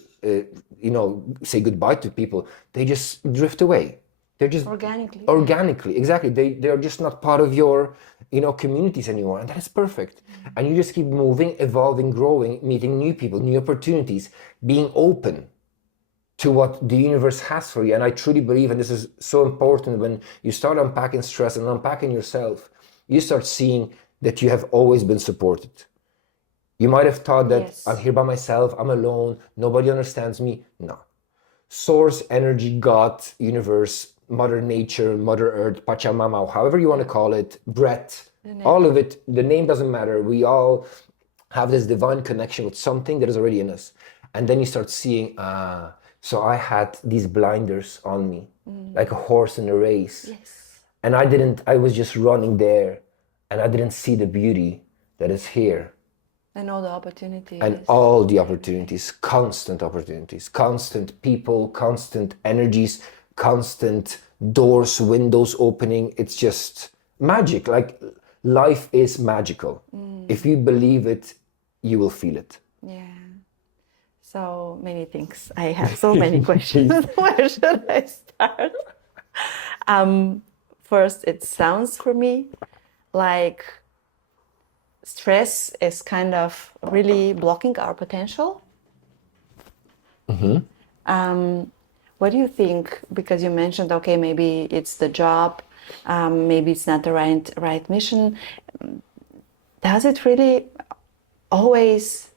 say goodbye to people. They just drift away. They're just organically, exactly. They are just not part of your, communities anymore, and that is perfect. And you just keep moving, evolving, growing, meeting new people, new opportunities, being open to what the universe has for you. And I truly believe, and this is so important, when you start unpacking stress and unpacking yourself, you start seeing that you have always been supported. You might have thought that I'm here by myself, I'm alone, nobody understands me. No. Source, energy, God, universe, Mother Nature, Mother Earth, Pachamama, however you want to call it, breath, all of it, the name doesn't matter. We all have this divine connection with something that is already in us. And then you start seeing, so I had these blinders on me, like a horse in a race. And I was just running there, and I didn't see the beauty that is here. And all the opportunities. And all the opportunities, constant people, constant energies, constant doors, windows opening. It's just magic. Like, life is magical. If you believe it, you will feel it. So many things. I have so many questions. Where should I start? First, it sounds for me like stress is kind of really blocking our potential. What do you think? Because you mentioned, okay, maybe it's the job, maybe it's not the right mission. Does it really always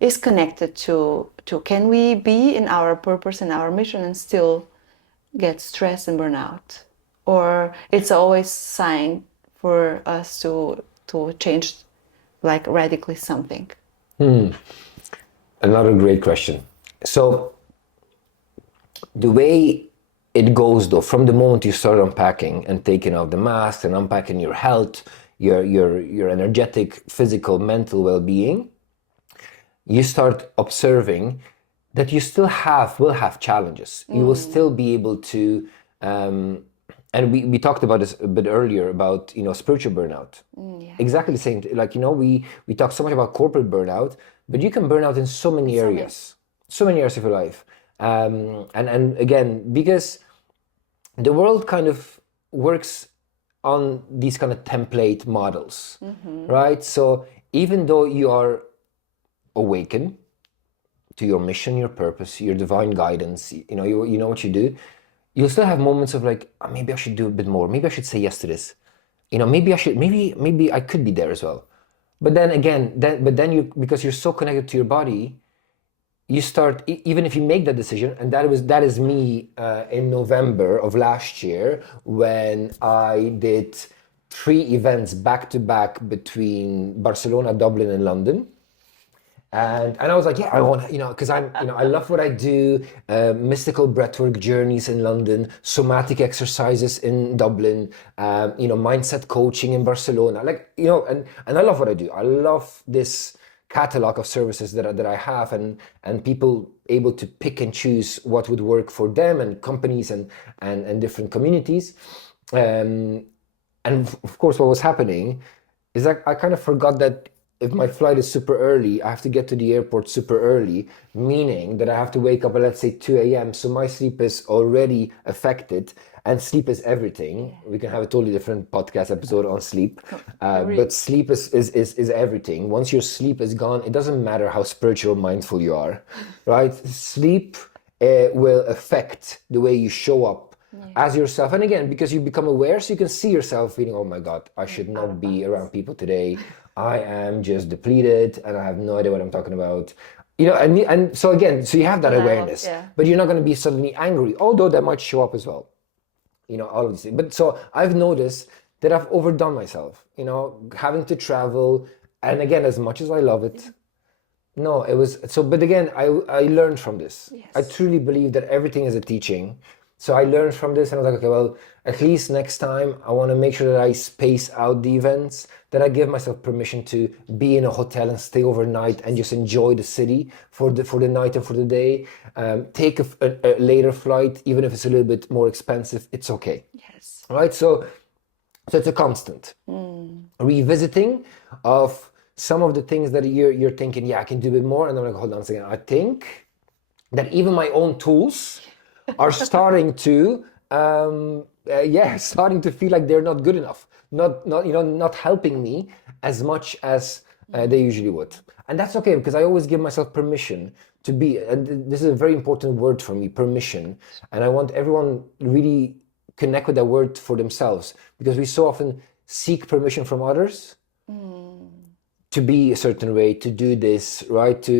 is connected to can we be in our purpose and our mission and still get stressed and burnout? Or it's always sign for us to change, like, radically something? Another great question. So the way it goes, though, from the moment you start unpacking and taking off the mask and unpacking your health, your energetic, physical, mental well-being, you start observing that you still will have challenges. You will still be able to, and we talked about this a bit earlier about, spiritual burnout. Exactly the same. Like, we talk so much about corporate burnout, but you can burn out in so many areas of your life. And again, because the world kind of works on these kind of template models, right? So even though you are awakened to your mission, your purpose, your divine guidance, you know what you do, you'll still have moments of like, oh, maybe I should do a bit more. Maybe I should say yes to this. Maybe I could be there as well. But then again, because you're so connected to your body, you start, even if you make that decision, and that is me in November of last year when I did 3 events back to back between Barcelona, Dublin, and London. And I was like, yeah, I want, because I love what I do, mystical breathwork journeys in London, somatic exercises in Dublin, mindset coaching in Barcelona, and I love what I do. I love this catalog of services that I have, and people able to pick and choose what would work for them, and companies and different communities. And of course, what was happening is that I kind of forgot that if my flight is super early, I have to get to the airport super early, meaning that I have to wake up at, let's say, 2 a.m. So my sleep is already affected, and sleep is everything. We can have a totally different podcast episode on sleep. But sleep is everything. Once your sleep is gone, it doesn't matter how spiritual or mindful you are, right? Sleep will affect the way you show up as yourself. And again, because you become aware, so you can see yourself feeling, oh my God, I should not be around people today. I am just depleted and I have no idea what I'm talking about. And so again, so you have that awareness, but you're not going to be suddenly angry, although that might show up as well. All of these things. But so I've noticed that I've overdone myself, having to travel. And again, as much as I love it, no, it was so, but again, I learned from this. Yes. I truly believe that everything is a teaching. So I learned from this, and I was like, okay, well, at least next time I want to make sure that I space out the events, that I give myself permission to be in a hotel and stay overnight and just enjoy the city for the night and for the day. Take a later flight, even if it's a little bit more expensive, it's okay. Yes. Right? So it's a constant revisiting of some of the things that you're thinking, yeah, I can do a bit more. And I'm like, hold on a second. I think that even my own tools are starting to starting to feel like they're not good enough, not helping me as much as they usually would. And that's okay, because I always give myself permission to be, and this is a very important word for me, permission. And I want everyone really connect with that word for themselves, because we so often seek permission from others to be a certain way, to do this, right? To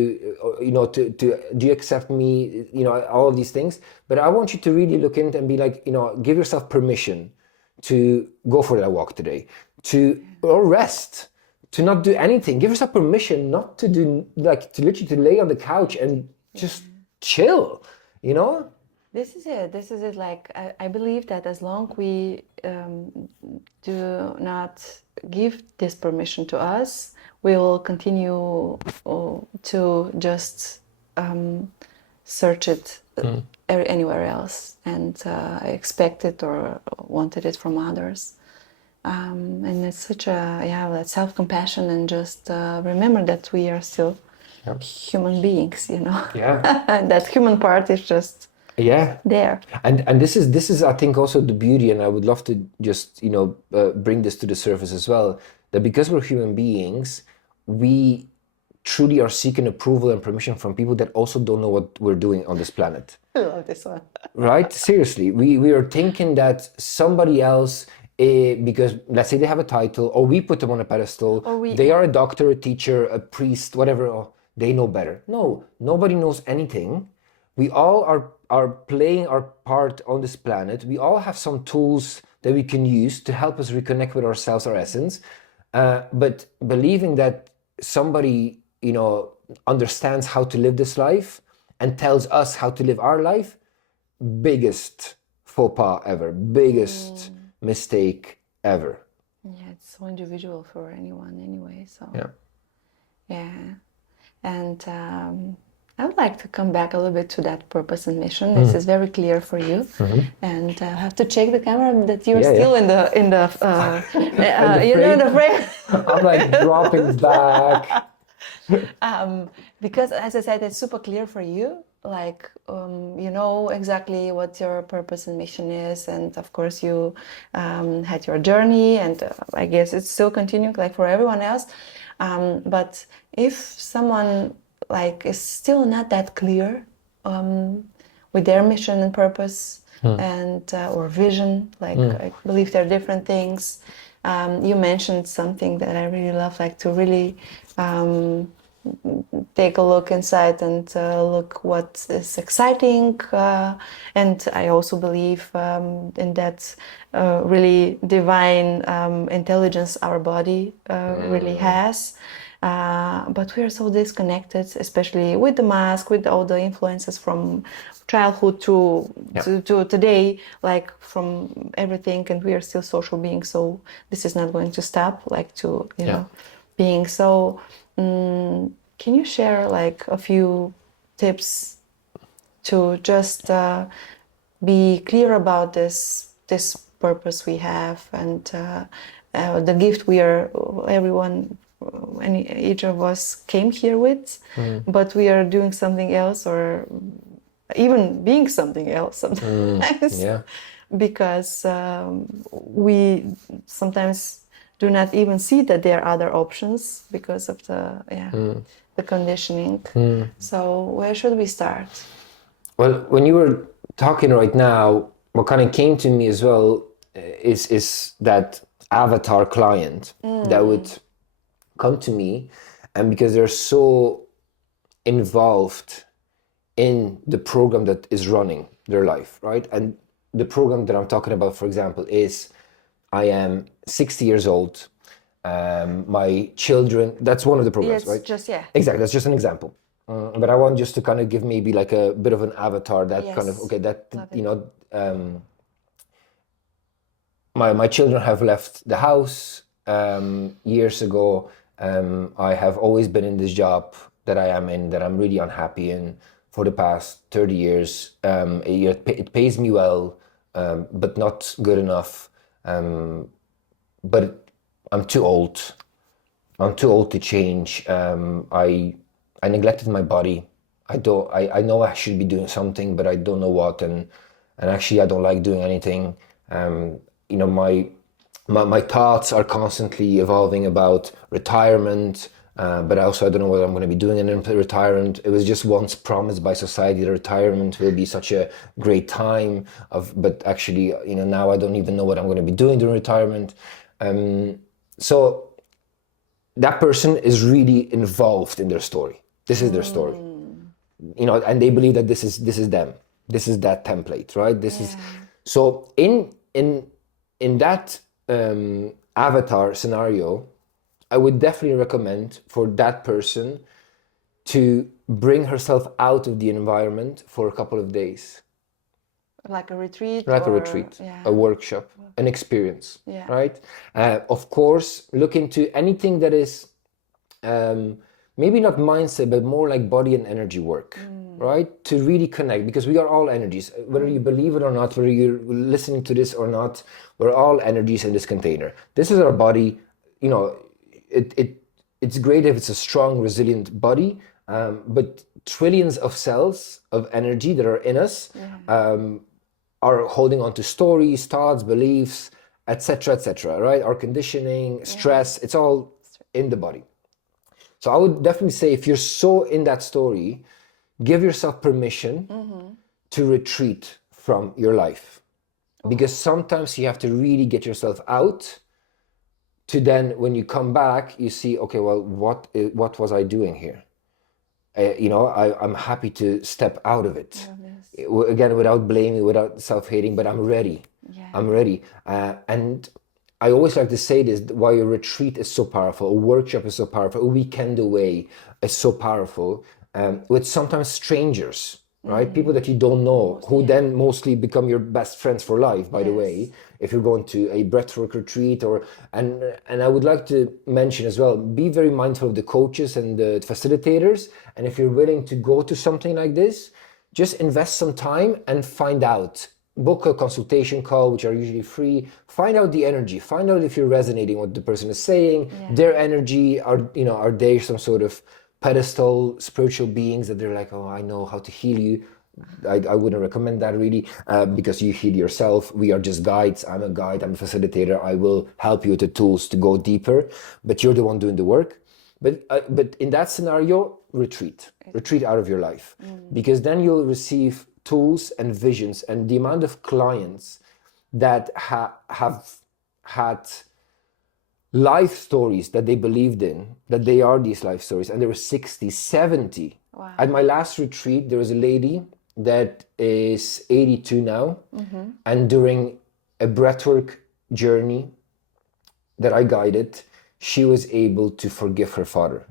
do you accept me? All of these things. But I want you to really look into and be like, give yourself permission to go for that walk today, or rest, to not do anything. Give yourself permission not to do, to literally to lay on the couch and just chill, This is it. Like, I believe that as long we do not give this permission to us, we will continue to just search it anywhere else and expect it or wanted it from others. And it's such that self-compassion, and just remember that we are still human beings, Yeah. And that human part is just there. And this is I think also the beauty, and I would love to just bring this to the surface as well, that because we're human beings, we truly are seeking approval and permission from people that also don't know what we're doing on this planet. I love this one. Right? Seriously, we are thinking that somebody else, because let's say they have a title, or we put them on a pedestal, they are a doctor, a teacher, a priest, whatever, or they know better. No, nobody knows anything. We all are playing our part on this planet. We all have some tools that we can use to help us reconnect with ourselves, our essence. But believing that somebody, understands how to live this life and tells us how to live our life, biggest faux pas ever, biggest mistake ever. Yeah, it's so individual for anyone anyway. So yeah, and I would like to come back a little bit to that purpose and mission. This is very clear for you, and I have to check the camera that you're still in the in the frame. I'm like dropping back. Because as I said, it's super clear for you. Like you know exactly what your purpose and mission is, and of course you had your journey, and I guess it's still continuing, like for everyone else. But if someone is still not that clear with their mission and purpose and or vision, I believe there are different things. You mentioned something that I really love, like to really take a look inside and look what is exciting. And I also believe in that really divine intelligence our body really has. But we are so disconnected, especially with the mask, with all the influences from childhood to today, like from everything, and we are still social beings. So this is not going to stop, like to being so. Can you share like a few tips to just be clear about this purpose we have and the gift we are everyone and each of us came here with, but we are doing something else or even being something else sometimes because we sometimes do not even see that there are other options because of the conditioning. So where should we start? Well, when you were talking right now, what kind of came to me as well is that avatar client that would come to me, and because they're so involved in the program that is running their life, right? And the program that I'm talking about, for example, is I am 60 years old. My children, that's one of the programs, right? Exactly, that's just an example. But I want just to kind of give maybe like a bit of an avatar that kind of, okay, that, my children have left the house years ago. I have always been in this job that I am in, that I'm really unhappy in for the past 30 years. It pays me well, but not good enough. But I'm too old. I'm too old to change. I neglected my body. I know I should be doing something, but I don't know what. And actually, I don't like doing anything. My thoughts are constantly evolving about retirement, but also I don't know what I'm going to be doing in retirement. It was just once promised by society that retirement will be such a great time but actually, now I don't even know what I'm going to be doing during retirement. So that person is really involved in their story. This is their story, and they believe that this is them. This is that template, right? This is so in that avatar scenario. I would definitely recommend for that person to bring herself out of the environment for a couple of days. Like a retreat? Like a retreat, a workshop, an experience, right? Of course, look into anything that is maybe not mindset, but more like body and energy work, right? To really connect, because we are all energies. Whether you believe it or not, whether you're listening to this or not, we're all energies in this container. This is our body, it's great if it's a strong, resilient body, but trillions of cells of energy that are in us are holding on to stories, thoughts, beliefs, etc., right? Our conditioning, stress, it's all in the body. So I would definitely say, if you're so in that story, give yourself permission to retreat from your life. Because sometimes you have to really get yourself out to then, when you come back, you see, okay, well, what was I doing here? I'm happy to step out of it. Again, without blaming, without self-hating, but I'm ready. I'm ready. And I always like to say this, why a retreat is so powerful, a workshop is so powerful, a weekend away is so powerful, with sometimes strangers, right? People that you don't know, who then mostly become your best friends for life, by the way, if you're going to a breathwork retreat. And I would like to mention as well, be very mindful of the coaches and the facilitators. And if you're willing to go to something like this, just invest some time and find out. Book a consultation call, which are usually free. Find out the energy. Find out if you're resonating what the person is saying. Their energy, are they some sort of pedestal spiritual beings that they're like, oh, I know how to heal you? I wouldn't recommend that really, because you heal yourself. We are just guides. I'm a guide. I'm a facilitator. I will help you with the tools to go deeper, but you're the one doing the work. But in that scenario, retreat out of your life, because then you'll receive tools and visions. And the amount of clients that have had life stories that they believed in, that they are these life stories, and they were 60, 70. Wow. At my last retreat, there was a lady that is 82 now, and during a breathwork journey that I guided, she was able to forgive her father.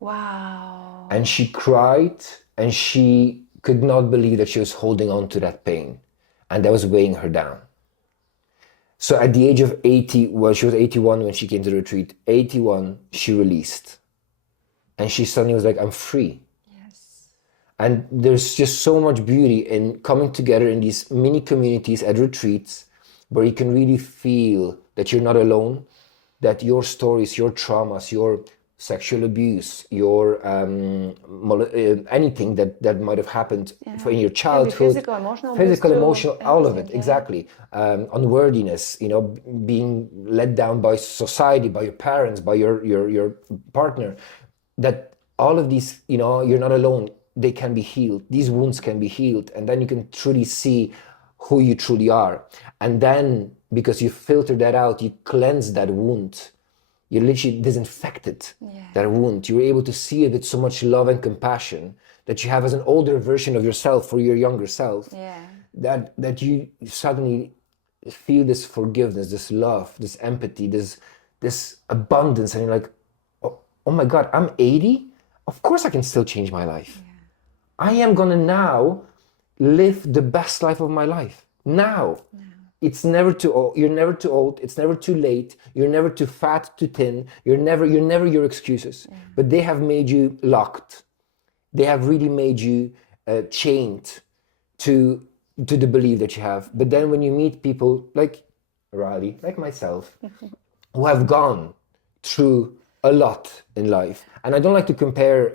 Wow. And she cried, and she could not believe that she was holding on to that pain, and that was weighing her down. So at the age of 80, well, she was 81 when she came to the retreat. 81, she released. And she suddenly was like, I'm free. Yes. And there's just so much beauty in coming together in these mini communities at retreats where you can really feel that you're not alone, that your stories, your traumas, your sexual abuse, your anything that might have happened in your childhood, physical, emotional, all of it, yeah. exactly. Unworthiness, being let down by society, by your parents, by your partner, that all of these, you're not alone. They can be healed. These wounds can be healed, and then you can truly see who you truly are. And then, because you filter that out, you cleanse that wound. You literally disinfected that wound. You were able to see it with so much love and compassion that you have as an older version of yourself for your younger self. Yeah. That you suddenly feel this forgiveness, this love, this empathy, this abundance, and you're like, oh my God, I'm 80. Of course I can still change my life. Yeah. I am gonna now live the best life of my life. Now. It's never too old. You're never too old. It's never too late. You're never too fat, too thin. You're never your excuses. Yeah. But they have made you locked. They have really made you chained to the belief that you have. But then when you meet people like Rali, like myself, who have gone through a lot in life, and I don't like to compare,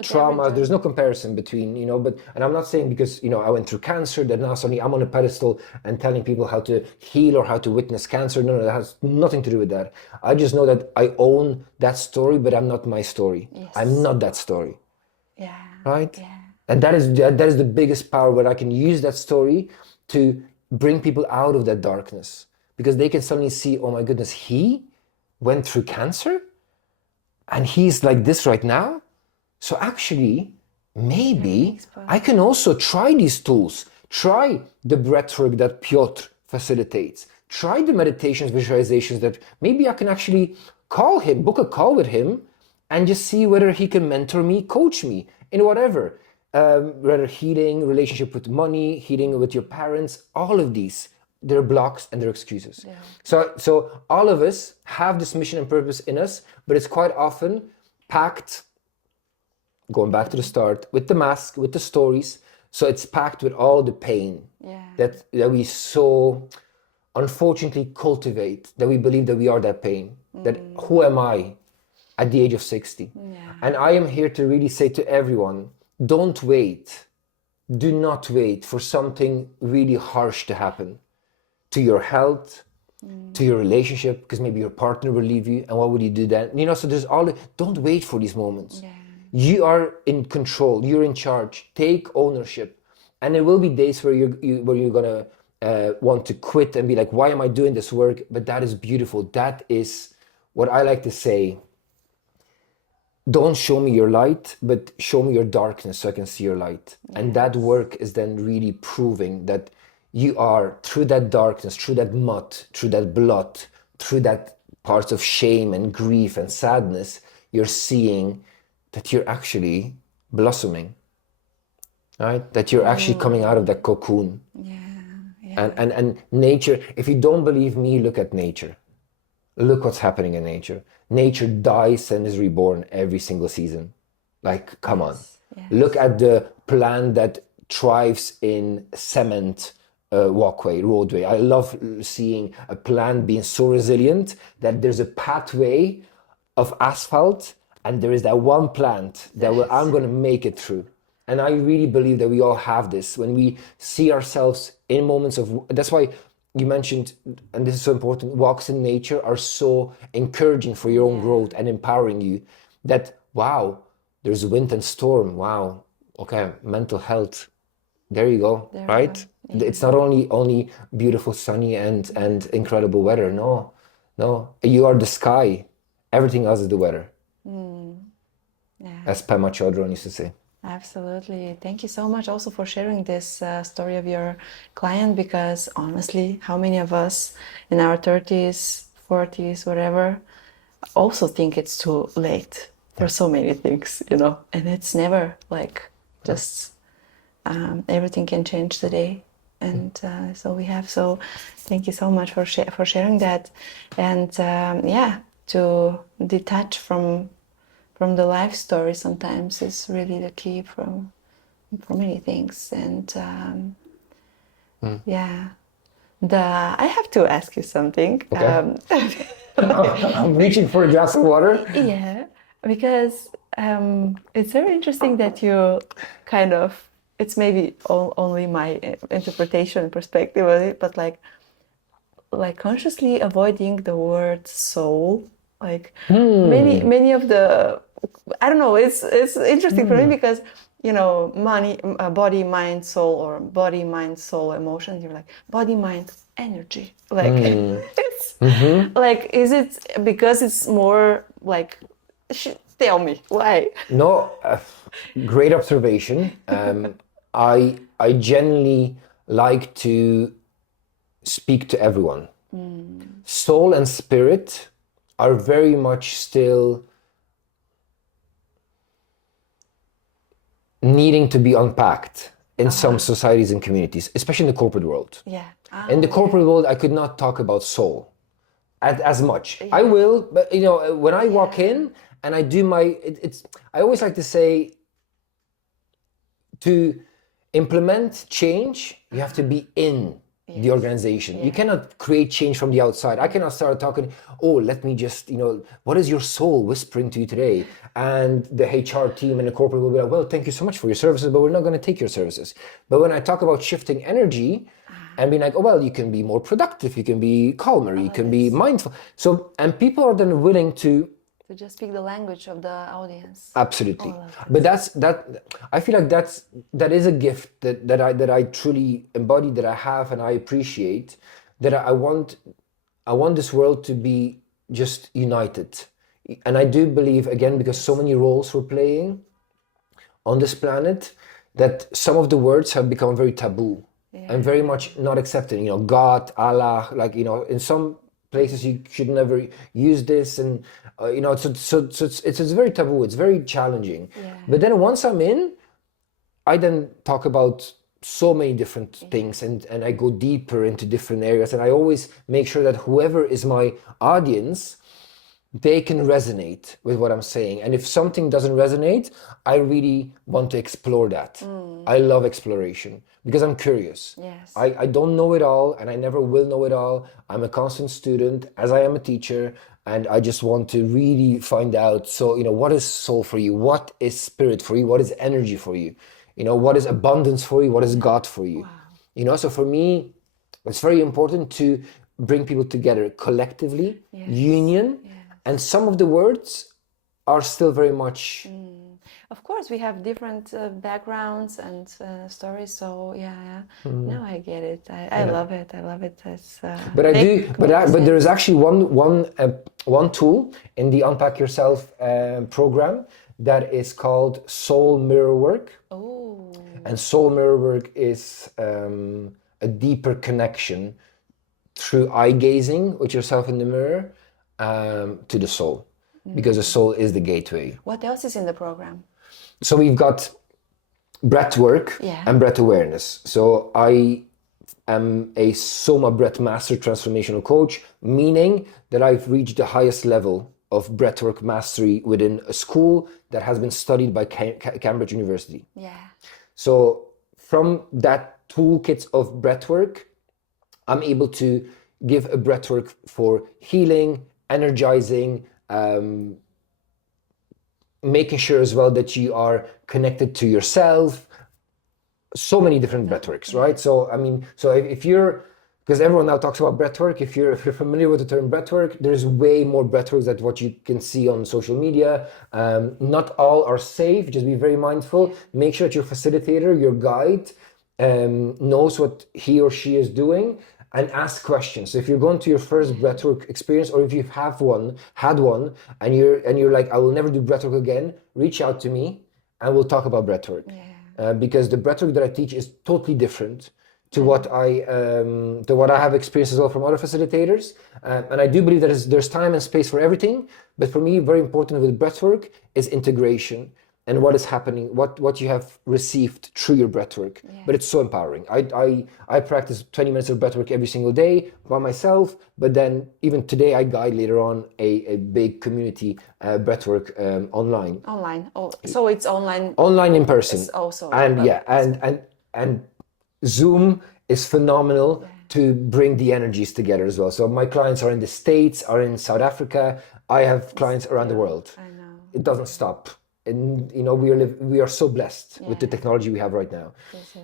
trauma. There's no comparison between, and I'm not saying because, I went through cancer that now suddenly I'm on a pedestal and telling people how to heal or how to witness cancer. No, that has nothing to do with that. I just know that I own that story, but I'm not my story. Yes. I'm not that story. Yeah. Right? Yeah. And that is the biggest power, where I can use that story to bring people out of that darkness, because they can suddenly see, oh my goodness, he went through cancer and he's like this right now. So actually, maybe I can also try these tools. Try the breathwork that Piotr facilitates. Try the meditations, visualizations that maybe I can actually call him, book a call with him, and just see whether he can mentor me, coach me in whatever. Whether healing, relationship with money, healing with your parents, all of these, they're blocks and they're excuses. Yeah. So all of us have this mission and purpose in us, but it's quite often packed, going back to the start, with the mask, with the stories. So it's packed with all the pain that we so unfortunately cultivate, that we believe that we are that pain, that who am I at the age of 60? Yeah. And I am here to really say to everyone, don't wait. Do not wait for something really harsh to happen to your health, to your relationship, because maybe your partner will leave you, and what would you do then? So there's don't wait for these moments. Yeah. You are in control. You're in charge. Take ownership, and there will be days where you're gonna want to quit and be like, why am I doing this work? But that is beautiful. That is what I like to say. Don't show me your light, but show me your darkness so I can see your light. Yes. And that work is then really proving that you are, through that darkness, through that mud, through that blood, through that parts of shame and grief and sadness, you're seeing that you're actually blossoming, right? That you're actually coming out of that cocoon. Yeah. And nature, if you don't believe me, look at nature. Look what's happening in nature. Nature dies and is reborn every single season. Like, come on. Yes. Look at the plant that thrives in cement roadway. I love seeing a plant being so resilient that there's a pathway of asphalt, and there is that one plant that I'm going to make it through. And I really believe that we all have this when we see ourselves in moments of, that's why you mentioned, and this is so important, walks in nature are so encouraging for your own growth and empowering you, that, wow, there's wind and storm. Wow. Okay. Mental health. There you go. Right. Yeah. It's not only beautiful, sunny and incredible weather. No, No, you are the sky. Everything else is the weather. Yeah. As Pema Chodron used to say. Absolutely. Thank you so much also for sharing this story of your client, because honestly, how many of us in our 30s, 40s, whatever, also think it's too late. There's so many things, and it's never like just everything can change today. And so we have. So thank you so much for sharing that. And yeah, to detach from the life story sometimes is really the key for many things. And yeah, I have to ask you something. Okay. I'm reaching for a glass of water. Yeah, because it's very interesting that you kind of, it's maybe only my interpretation and perspective of it, but like consciously avoiding the word soul, like many of the, I don't know, it's interesting for me because money, body, mind, soul, or body, mind, soul, emotions, you're like body, mind, energy, like it's like, is it because it's more like, tell me why? No, great observation. I generally like to speak to everyone. Soul and spirit are very much still needing to be unpacked in some societies and communities, especially in the corporate world. Yeah. In the corporate world, I could not talk about soul as much. I will, but when I walk in and I do I always like to say, to implement change, you have to be in the organization. You cannot create change from the outside. I cannot start talking, oh, let me just, what is your soul whispering to you today? And the HR team and the corporate will be like, well, thank you so much for your services, but we're not going to take your services. But when I talk about shifting energy and being like, oh, well, you can be more productive, you can be calmer, you can be mindful. So, and people are then willing to just speak the language of the audience. Absolutely. But I feel like that is a gift that I truly embody, that I have and I appreciate, that I want this world to be just united. And I do believe, again, because so many roles we're playing on this planet, that some of the words have become very taboo and very much not accepted. God, Allah, like, in some places you should never use this, and so it's very taboo, it's very challenging. But then once I'm in, I then talk about so many different things, and I go deeper into different areas, and I always make sure that whoever is my audience, they can resonate with what I'm saying. And if something doesn't resonate, I really want to explore that. I love exploration because I'm curious. Yes. I don't know it all, and I never will know it all. I'm a constant student, as I am a teacher, and I just want to really find out. So, what is soul for you? What is spirit for you? What is energy for you? What is abundance for you? What is God for you? So for me, it's very important to bring people together collectively, union. And some of the words are still very much... Of course, we have different backgrounds and stories. So now I get it. I love it. I love it. But there is actually one tool in the Unpack Yourself program that is called Soul Mirror Work. Oh. And Soul Mirror Work is a deeper connection through eye gazing with yourself in the mirror. To the soul, because the soul is the gateway. What else is in the program? So we've got breath work and breath awareness. So I am a Soma Breath Master Transformational Coach, meaning that I've reached the highest level of breathwork mastery within a school that has been studied by Cambridge University. So from that toolkit of breathwork, I'm able to give a breathwork for healing, energizing, making sure as well that you are connected to yourself. So many different breathworks, right? So if you're, because everyone now talks about breathwork, if you're familiar with the term breathwork, there's way more breathworks than what you can see on social media. Not all are safe. Just be very mindful. Make sure that your facilitator, your guide, knows what he or she is doing. and ask questions. So if you're going to your first breathwork experience, or if you had one, and you're like, I will never do breathwork again, reach out to me and we'll talk about breathwork. Because the breathwork that I teach is totally different to what I have experienced as well from other facilitators, and I do believe that there's time and space for everything. But for me, very important with breathwork is integration and what is happening, what you have received through your breathwork. But it's so empowering. I practice 20 minutes of breathwork every single day by myself. But then even today, I guide later on a big community breathwork online. Online. Oh, so it's online. Online in person. Also. And and Zoom is phenomenal to bring the energies together as well. So my clients are in the States, are in South Africa. I have clients around the world. I know. It doesn't stop. And we are so blessed with the technology we have right now.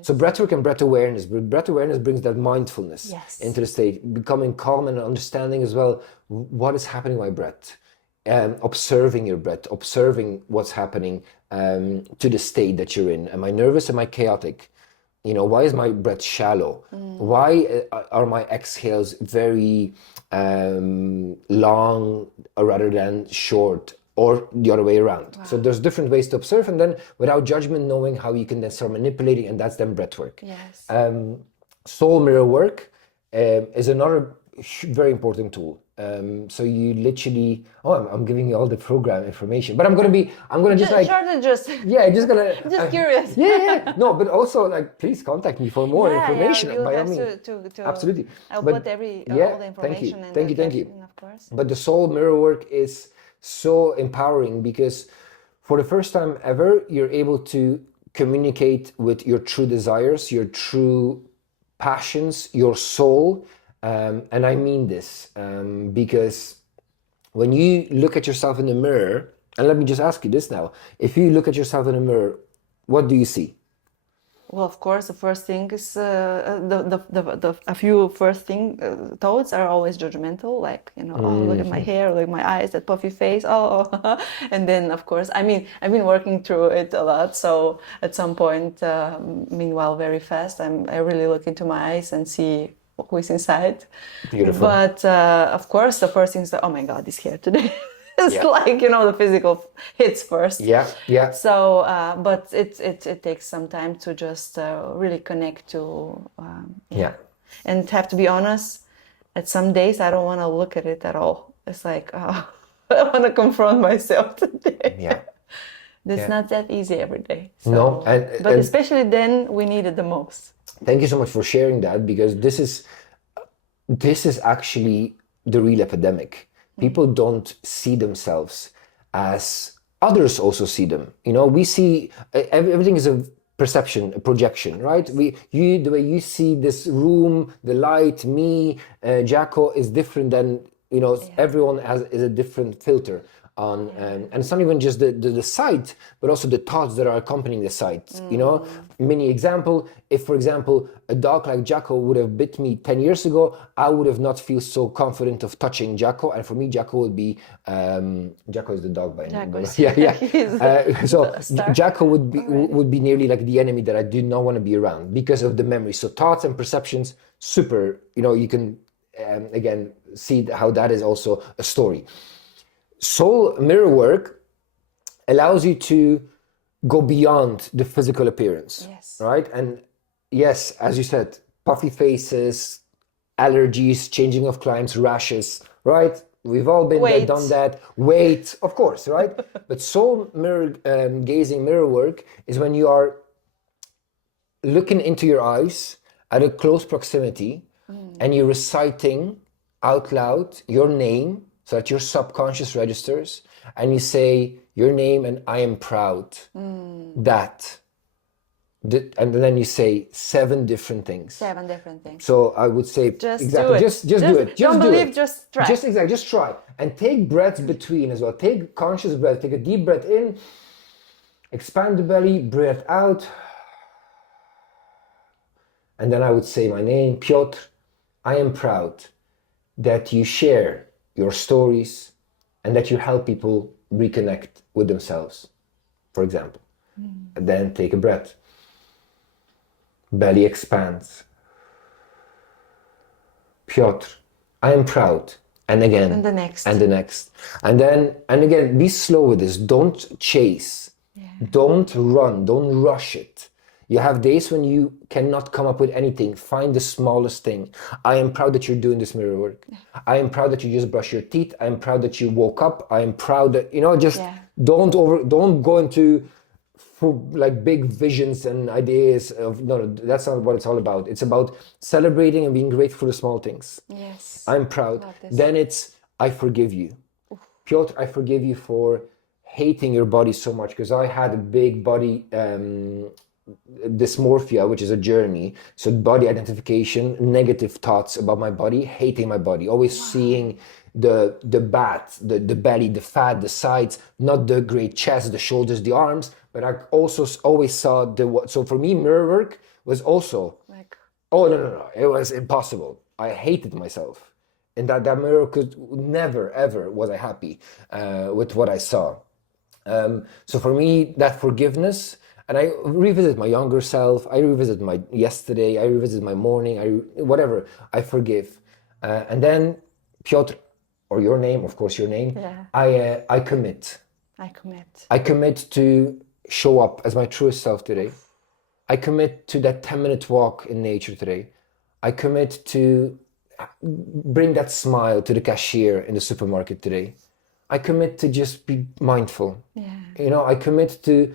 So breathwork and breath awareness brings that mindfulness into the state, becoming calm and understanding as well what is happening with my breath. Observing your breath, observing what's happening to the state that you're in. Am I nervous? Am I chaotic? Why is my breath shallow? Why are my exhales very long rather than short, or the other way around? So there's different ways to observe, and then without judgment, knowing how you can then start manipulating, and that's then breath work. Soul mirror work is another very important tool. So you literally, I'm giving you all the program information, but I'm gonna just curious. No, but also like, please contact me for more information. By all means. Absolutely. I'll put all the information. Thank you. Of course. But the soul mirror work is so empowering, because for the first time ever, you're able to communicate with your true desires, your true passions, your soul. And I mean this because when you look at yourself in the mirror, and let me just ask you this now, if you look at yourself in the mirror, what do you see? Well, of course, the first thing is a few first thoughts are always judgmental, like, oh, look at my hair, look at my eyes, that puffy face, and then, of course, I've been working through it a lot, so at some point, meanwhile, very fast, I really look into my eyes and see who is inside. Beautiful. But of course, the first thing is that, oh my God, he's here today. It's like, the physical hits first. Yeah. So, but it takes some time to just really connect to, and have to be honest, at some days I don't want to look at it at all. It's like, I want to confront myself today. Yeah. It's not that easy every day. So, no, but especially then we need it the most. Thank you so much for sharing that, because this is actually the real epidemic. People don't see themselves as others also see them. We see everything is a perception, a projection, right? The way you see this room, the light, me, Jacko is different than everyone is a different filter on, and it's not even just the sight, but also the thoughts that are accompanying the sight. Mini example, if for example a dog like Jacko would have bit me 10 years ago, I would have not feel so confident of touching Jacko, and for me Jacko would be Jacko is the dog by name. So Jacko would be nearly like the enemy that I do not want to be around because of the memory. So thoughts and perceptions, super, you can again see how that is also a story. Soul mirror work allows you to go beyond the physical appearance, right? And yes, as you said, puffy faces, allergies, changing of clients, rashes, right? We've all been there, done that. Weight, of course, right? But soul mirror gazing mirror work is when you are looking into your eyes at a close proximity and you're reciting out loud your name so that your subconscious registers, and you say your name and I am proud that. And then you say 7 different things. 7 different things. So I would say just exactly, do it. Just do it. Don't believe, just try. Just try. And take breaths between as well. Take conscious breath. Take a deep breath in, expand the belly, breath out. And then I would say my name, Piotr. I am proud that you share your stories and that you help people reconnect with themselves, for example. And then take a breath. Belly expands. Piotr, I am proud. And again. And the next. And the next. And then, and again, be slow with this. Don't chase. Yeah. Don't run. Don't rush it. You have days when you cannot come up with anything. Find the smallest thing. I am proud that you're doing this mirror work. I am proud that you just brush your teeth. I am proud that you woke up. I am proud that, just don't go into like big visions and ideas of, no, that's not what it's all about. It's about celebrating and being grateful for the small things. Yes. I'm proud. Then it's, I forgive you. Piotr, I forgive you for hating your body so much, because I had a big body dysmorphia, which is a journey. So body identification, negative thoughts about my body, hating my body, always seeing the the belly, the fat, the sides, not the great chest, the shoulders, the arms. But I also always saw so for me, mirror work was also like, oh no, it was impossible. I hated myself, and that mirror could never ever was I happy with what I saw. So for me, that forgiveness, and I revisit my younger self, I revisit my yesterday, I revisit my morning, whatever, I forgive. And then, Piotr, or your name, of course, your name, I commit. I commit to show up as my truest self today. I commit to that 10-minute walk in nature today. I commit to bring that smile to the cashier in the supermarket today. I commit to just be mindful. Yeah. I commit to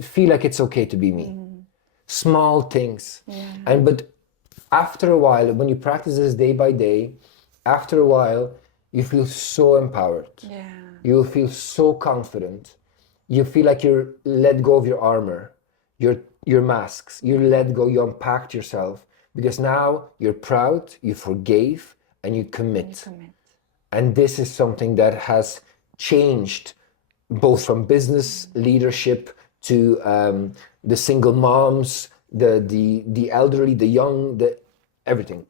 feel like it's okay to be me. Small things. Yeah. But after a while, when you practice this day by day, after a while, you feel so empowered. Yeah. You feel so confident. You feel like you're let go of your armor, your masks. You let go, you unpacked yourself, because now you're proud, you forgave, and you commit. And this is something that has changed both from business leadership to the single moms, the elderly, the young, everything.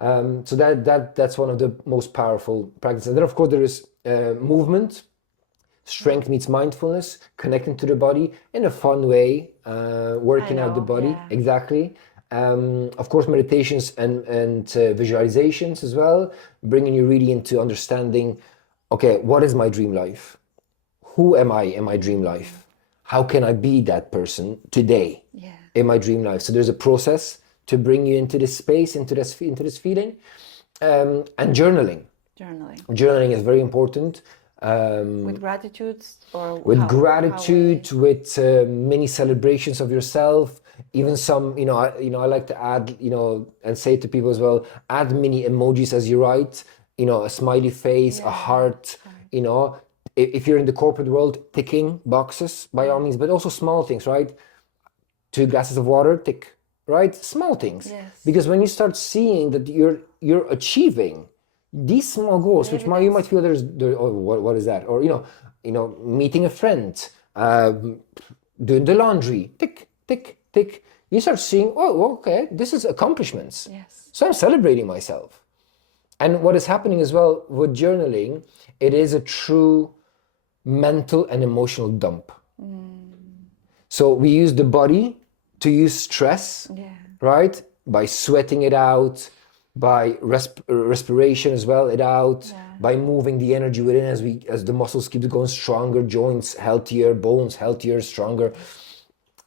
So that's one of the most powerful practices. And then of course there is movement. Strength meets mindfulness, connecting to the body in a fun way, working out the body. Yeah. Exactly. Of course, meditations and visualizations as well, bringing you really into understanding, okay, what is my dream life? Who am I in my dream life? How can I be that person today in my dream life? So there's a process to bring you into this space, into this feeling. And journaling. Journaling is very important. With gratitude, with many celebrations of yourself, even some, I like to add, and say to people as well, add many emojis as you write, a smiley face, a heart, if you're in the corporate world, ticking boxes by all means, but also small things, right? 2 glasses of water, tick, right? Small things. Because when you start seeing that you're achieving these small goals, which you might feel what is that? Or meeting a friend, doing the laundry, tick, tick, tick. You start seeing, oh, okay, this is accomplishments. So I'm celebrating myself. And what is happening as well with journaling, it is a true mental and emotional dump. So we use the body to use stress, right? By sweating it out, by respiration as well, by moving the energy within as the muscles keep going stronger, joints healthier, bones healthier, stronger.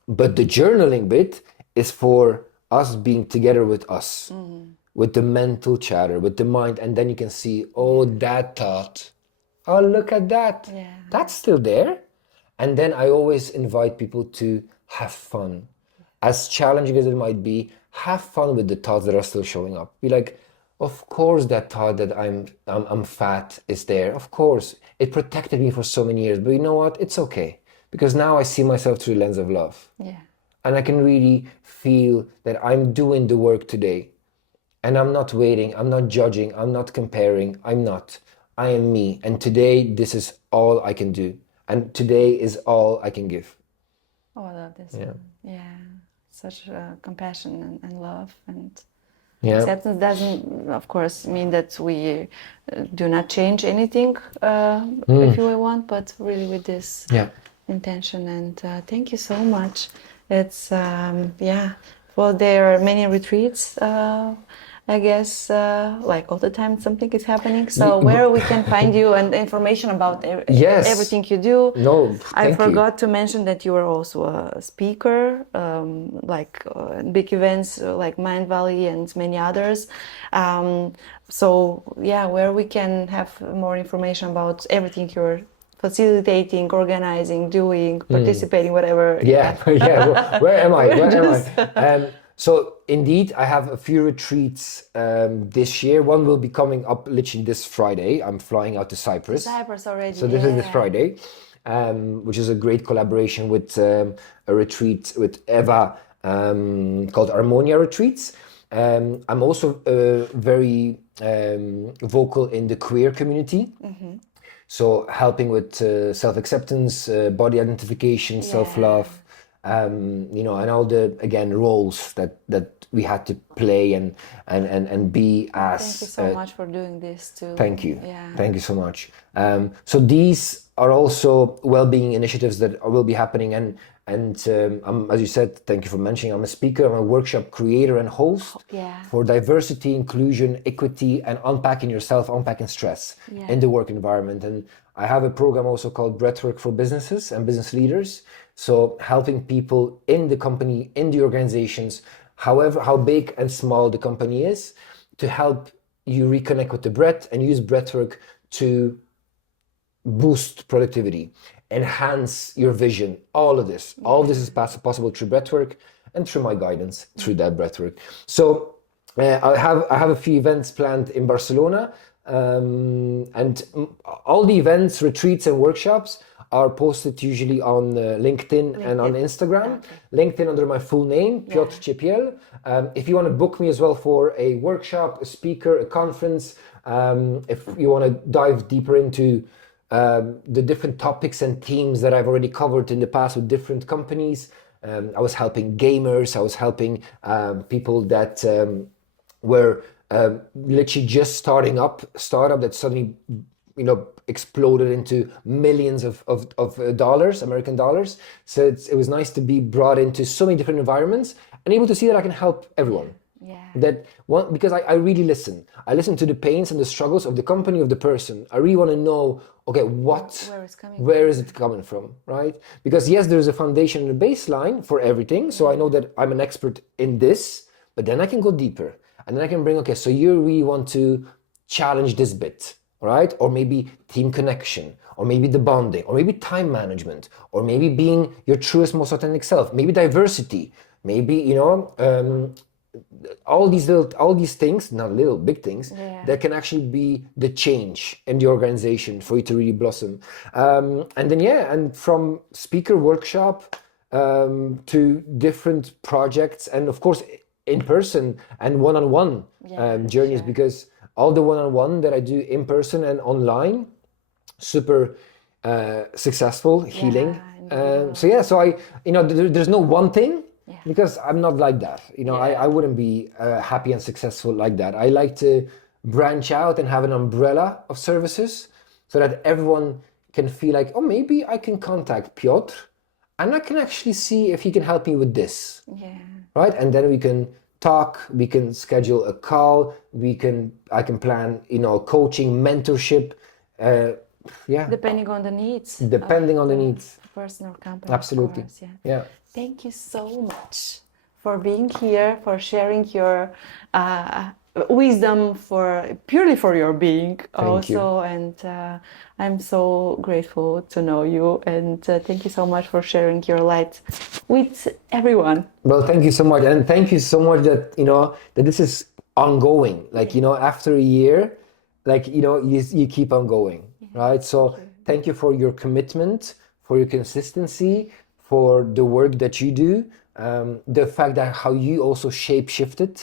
But the journaling bit is for us being together with us, with the mental chatter, with the mind, and then you can see, oh, that thought, oh, look at that, that's still there. And then I always invite people to have fun. As challenging as it might be, have fun with the thoughts that are still showing up. Be like, of course that thought that I'm fat is there. Of course, it protected me for so many years. But you know what? It's okay. Because now I see myself through the lens of love. And I can really feel that I'm doing the work today. And I'm not waiting. I'm not judging. I'm not comparing. I'm not. I am me. And today, this is all I can do. And today is all I can give. Oh, I love this. Yeah. Such compassion and love and acceptance doesn't, of course, mean that we do not change anything if we want, but really with this intention. And thank you so much. It's well, there are many retreats I guess like all the time something is happening. So where we can find you and information about Yes. everything you do. No, I thank you. forgot to mention that you are also a speaker, like big events like Mind Valley and many others. So yeah, where we can have more information about everything you're facilitating, organizing, doing, participating, whatever. Yeah, yeah. Where am I? Where am I? So indeed, I have a few retreats this year. One will be coming up literally this Friday. I'm flying out to Cyprus. Cyprus already. So this is this Friday, which is a great collaboration with a retreat with Eva called Harmonia Retreats. I'm also very vocal in the queer community. So helping with self-acceptance, body identification, self-love, you know, and all the, again, roles that we had to play and be as. Thank you so much for doing this too. Thank you. Yeah. Thank you so much. So these are also well-being initiatives that will be happening, and as you said, thank you for mentioning, I'm a speaker, I'm a workshop creator and host for diversity, inclusion, equity, and unpacking yourself, unpacking stress in the work environment. And I have a program also called Breathwork for Businesses and Business Leaders. So helping people in the company, in the organizations, however, how big and small the company is, to help you reconnect with the breath and use breathwork to boost productivity, enhance your vision, all of this. All this is possible through breathwork and through my guidance through that breathwork. So I have a few events planned in Barcelona, and all the events, retreats and workshops are posted usually on LinkedIn and on Instagram. LinkedIn under my full name, Piotr Ciepiel. If you want to book me as well for a workshop, a speaker, a conference, if you want to dive deeper into the different topics and themes that I've already covered in the past with different companies. I was helping gamers, I was helping people that were literally just startup that suddenly, you know, exploded into millions of dollars, American dollars. So it was nice to be brought into so many different environments and able to see that I can help everyone. That one, because I really listen. I listen to the pains and the struggles of the company, of the person. I really want to know, okay, where is it coming from, right? Because yes, there's a foundation and a baseline for everything. So I know that I'm an expert in this, but then I can go deeper. And then I can bring, okay, so you really want to challenge this bit, right? Or maybe team connection, or maybe the bonding, or maybe time management, or maybe being your truest, most authentic self, maybe diversity, maybe, you know, all these things, not little, big things, that can actually be the change in the organization for you to really blossom. And then, and from speaker workshop to different projects, and of course, in person and one-on-one journeys, because all the one-on-one that I do in person and online, super successful, healing. So I, you know, there's no one thing, because I'm not like that. You know, I wouldn't be happy and successful like that. I like to branch out and have an umbrella of services so that everyone can feel like, oh, maybe I can contact Piotr and I can actually see if he can help me with this. Right? And then we can talk, we can schedule a call, I can plan, you know, coaching, mentorship. Depending on the needs. Depending on the needs. Personal company. Absolutely. Course, yeah. Thank you so much for being here, for sharing your wisdom purely for your being also. And I'm so grateful to know you. And thank you so much for sharing your light with everyone. Well, thank you so much. And thank you so much that, you know, that this is ongoing. Like, you know, after a year, like, you know, you keep on going, right? So thank you for your commitment, for your consistency, for the work that you do, the fact that how you also shape-shifted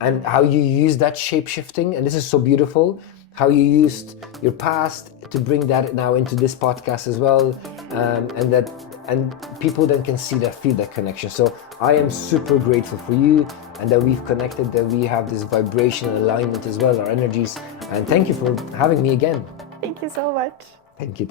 and how you use that shape-shifting. And this is so beautiful, how you used your past to bring that now into this podcast as well. And people then can see that, feel that connection. So I am super grateful for you and that we've connected, that we have this vibration and alignment as well, our energies. And thank you for having me again. Thank you so much. Thank you.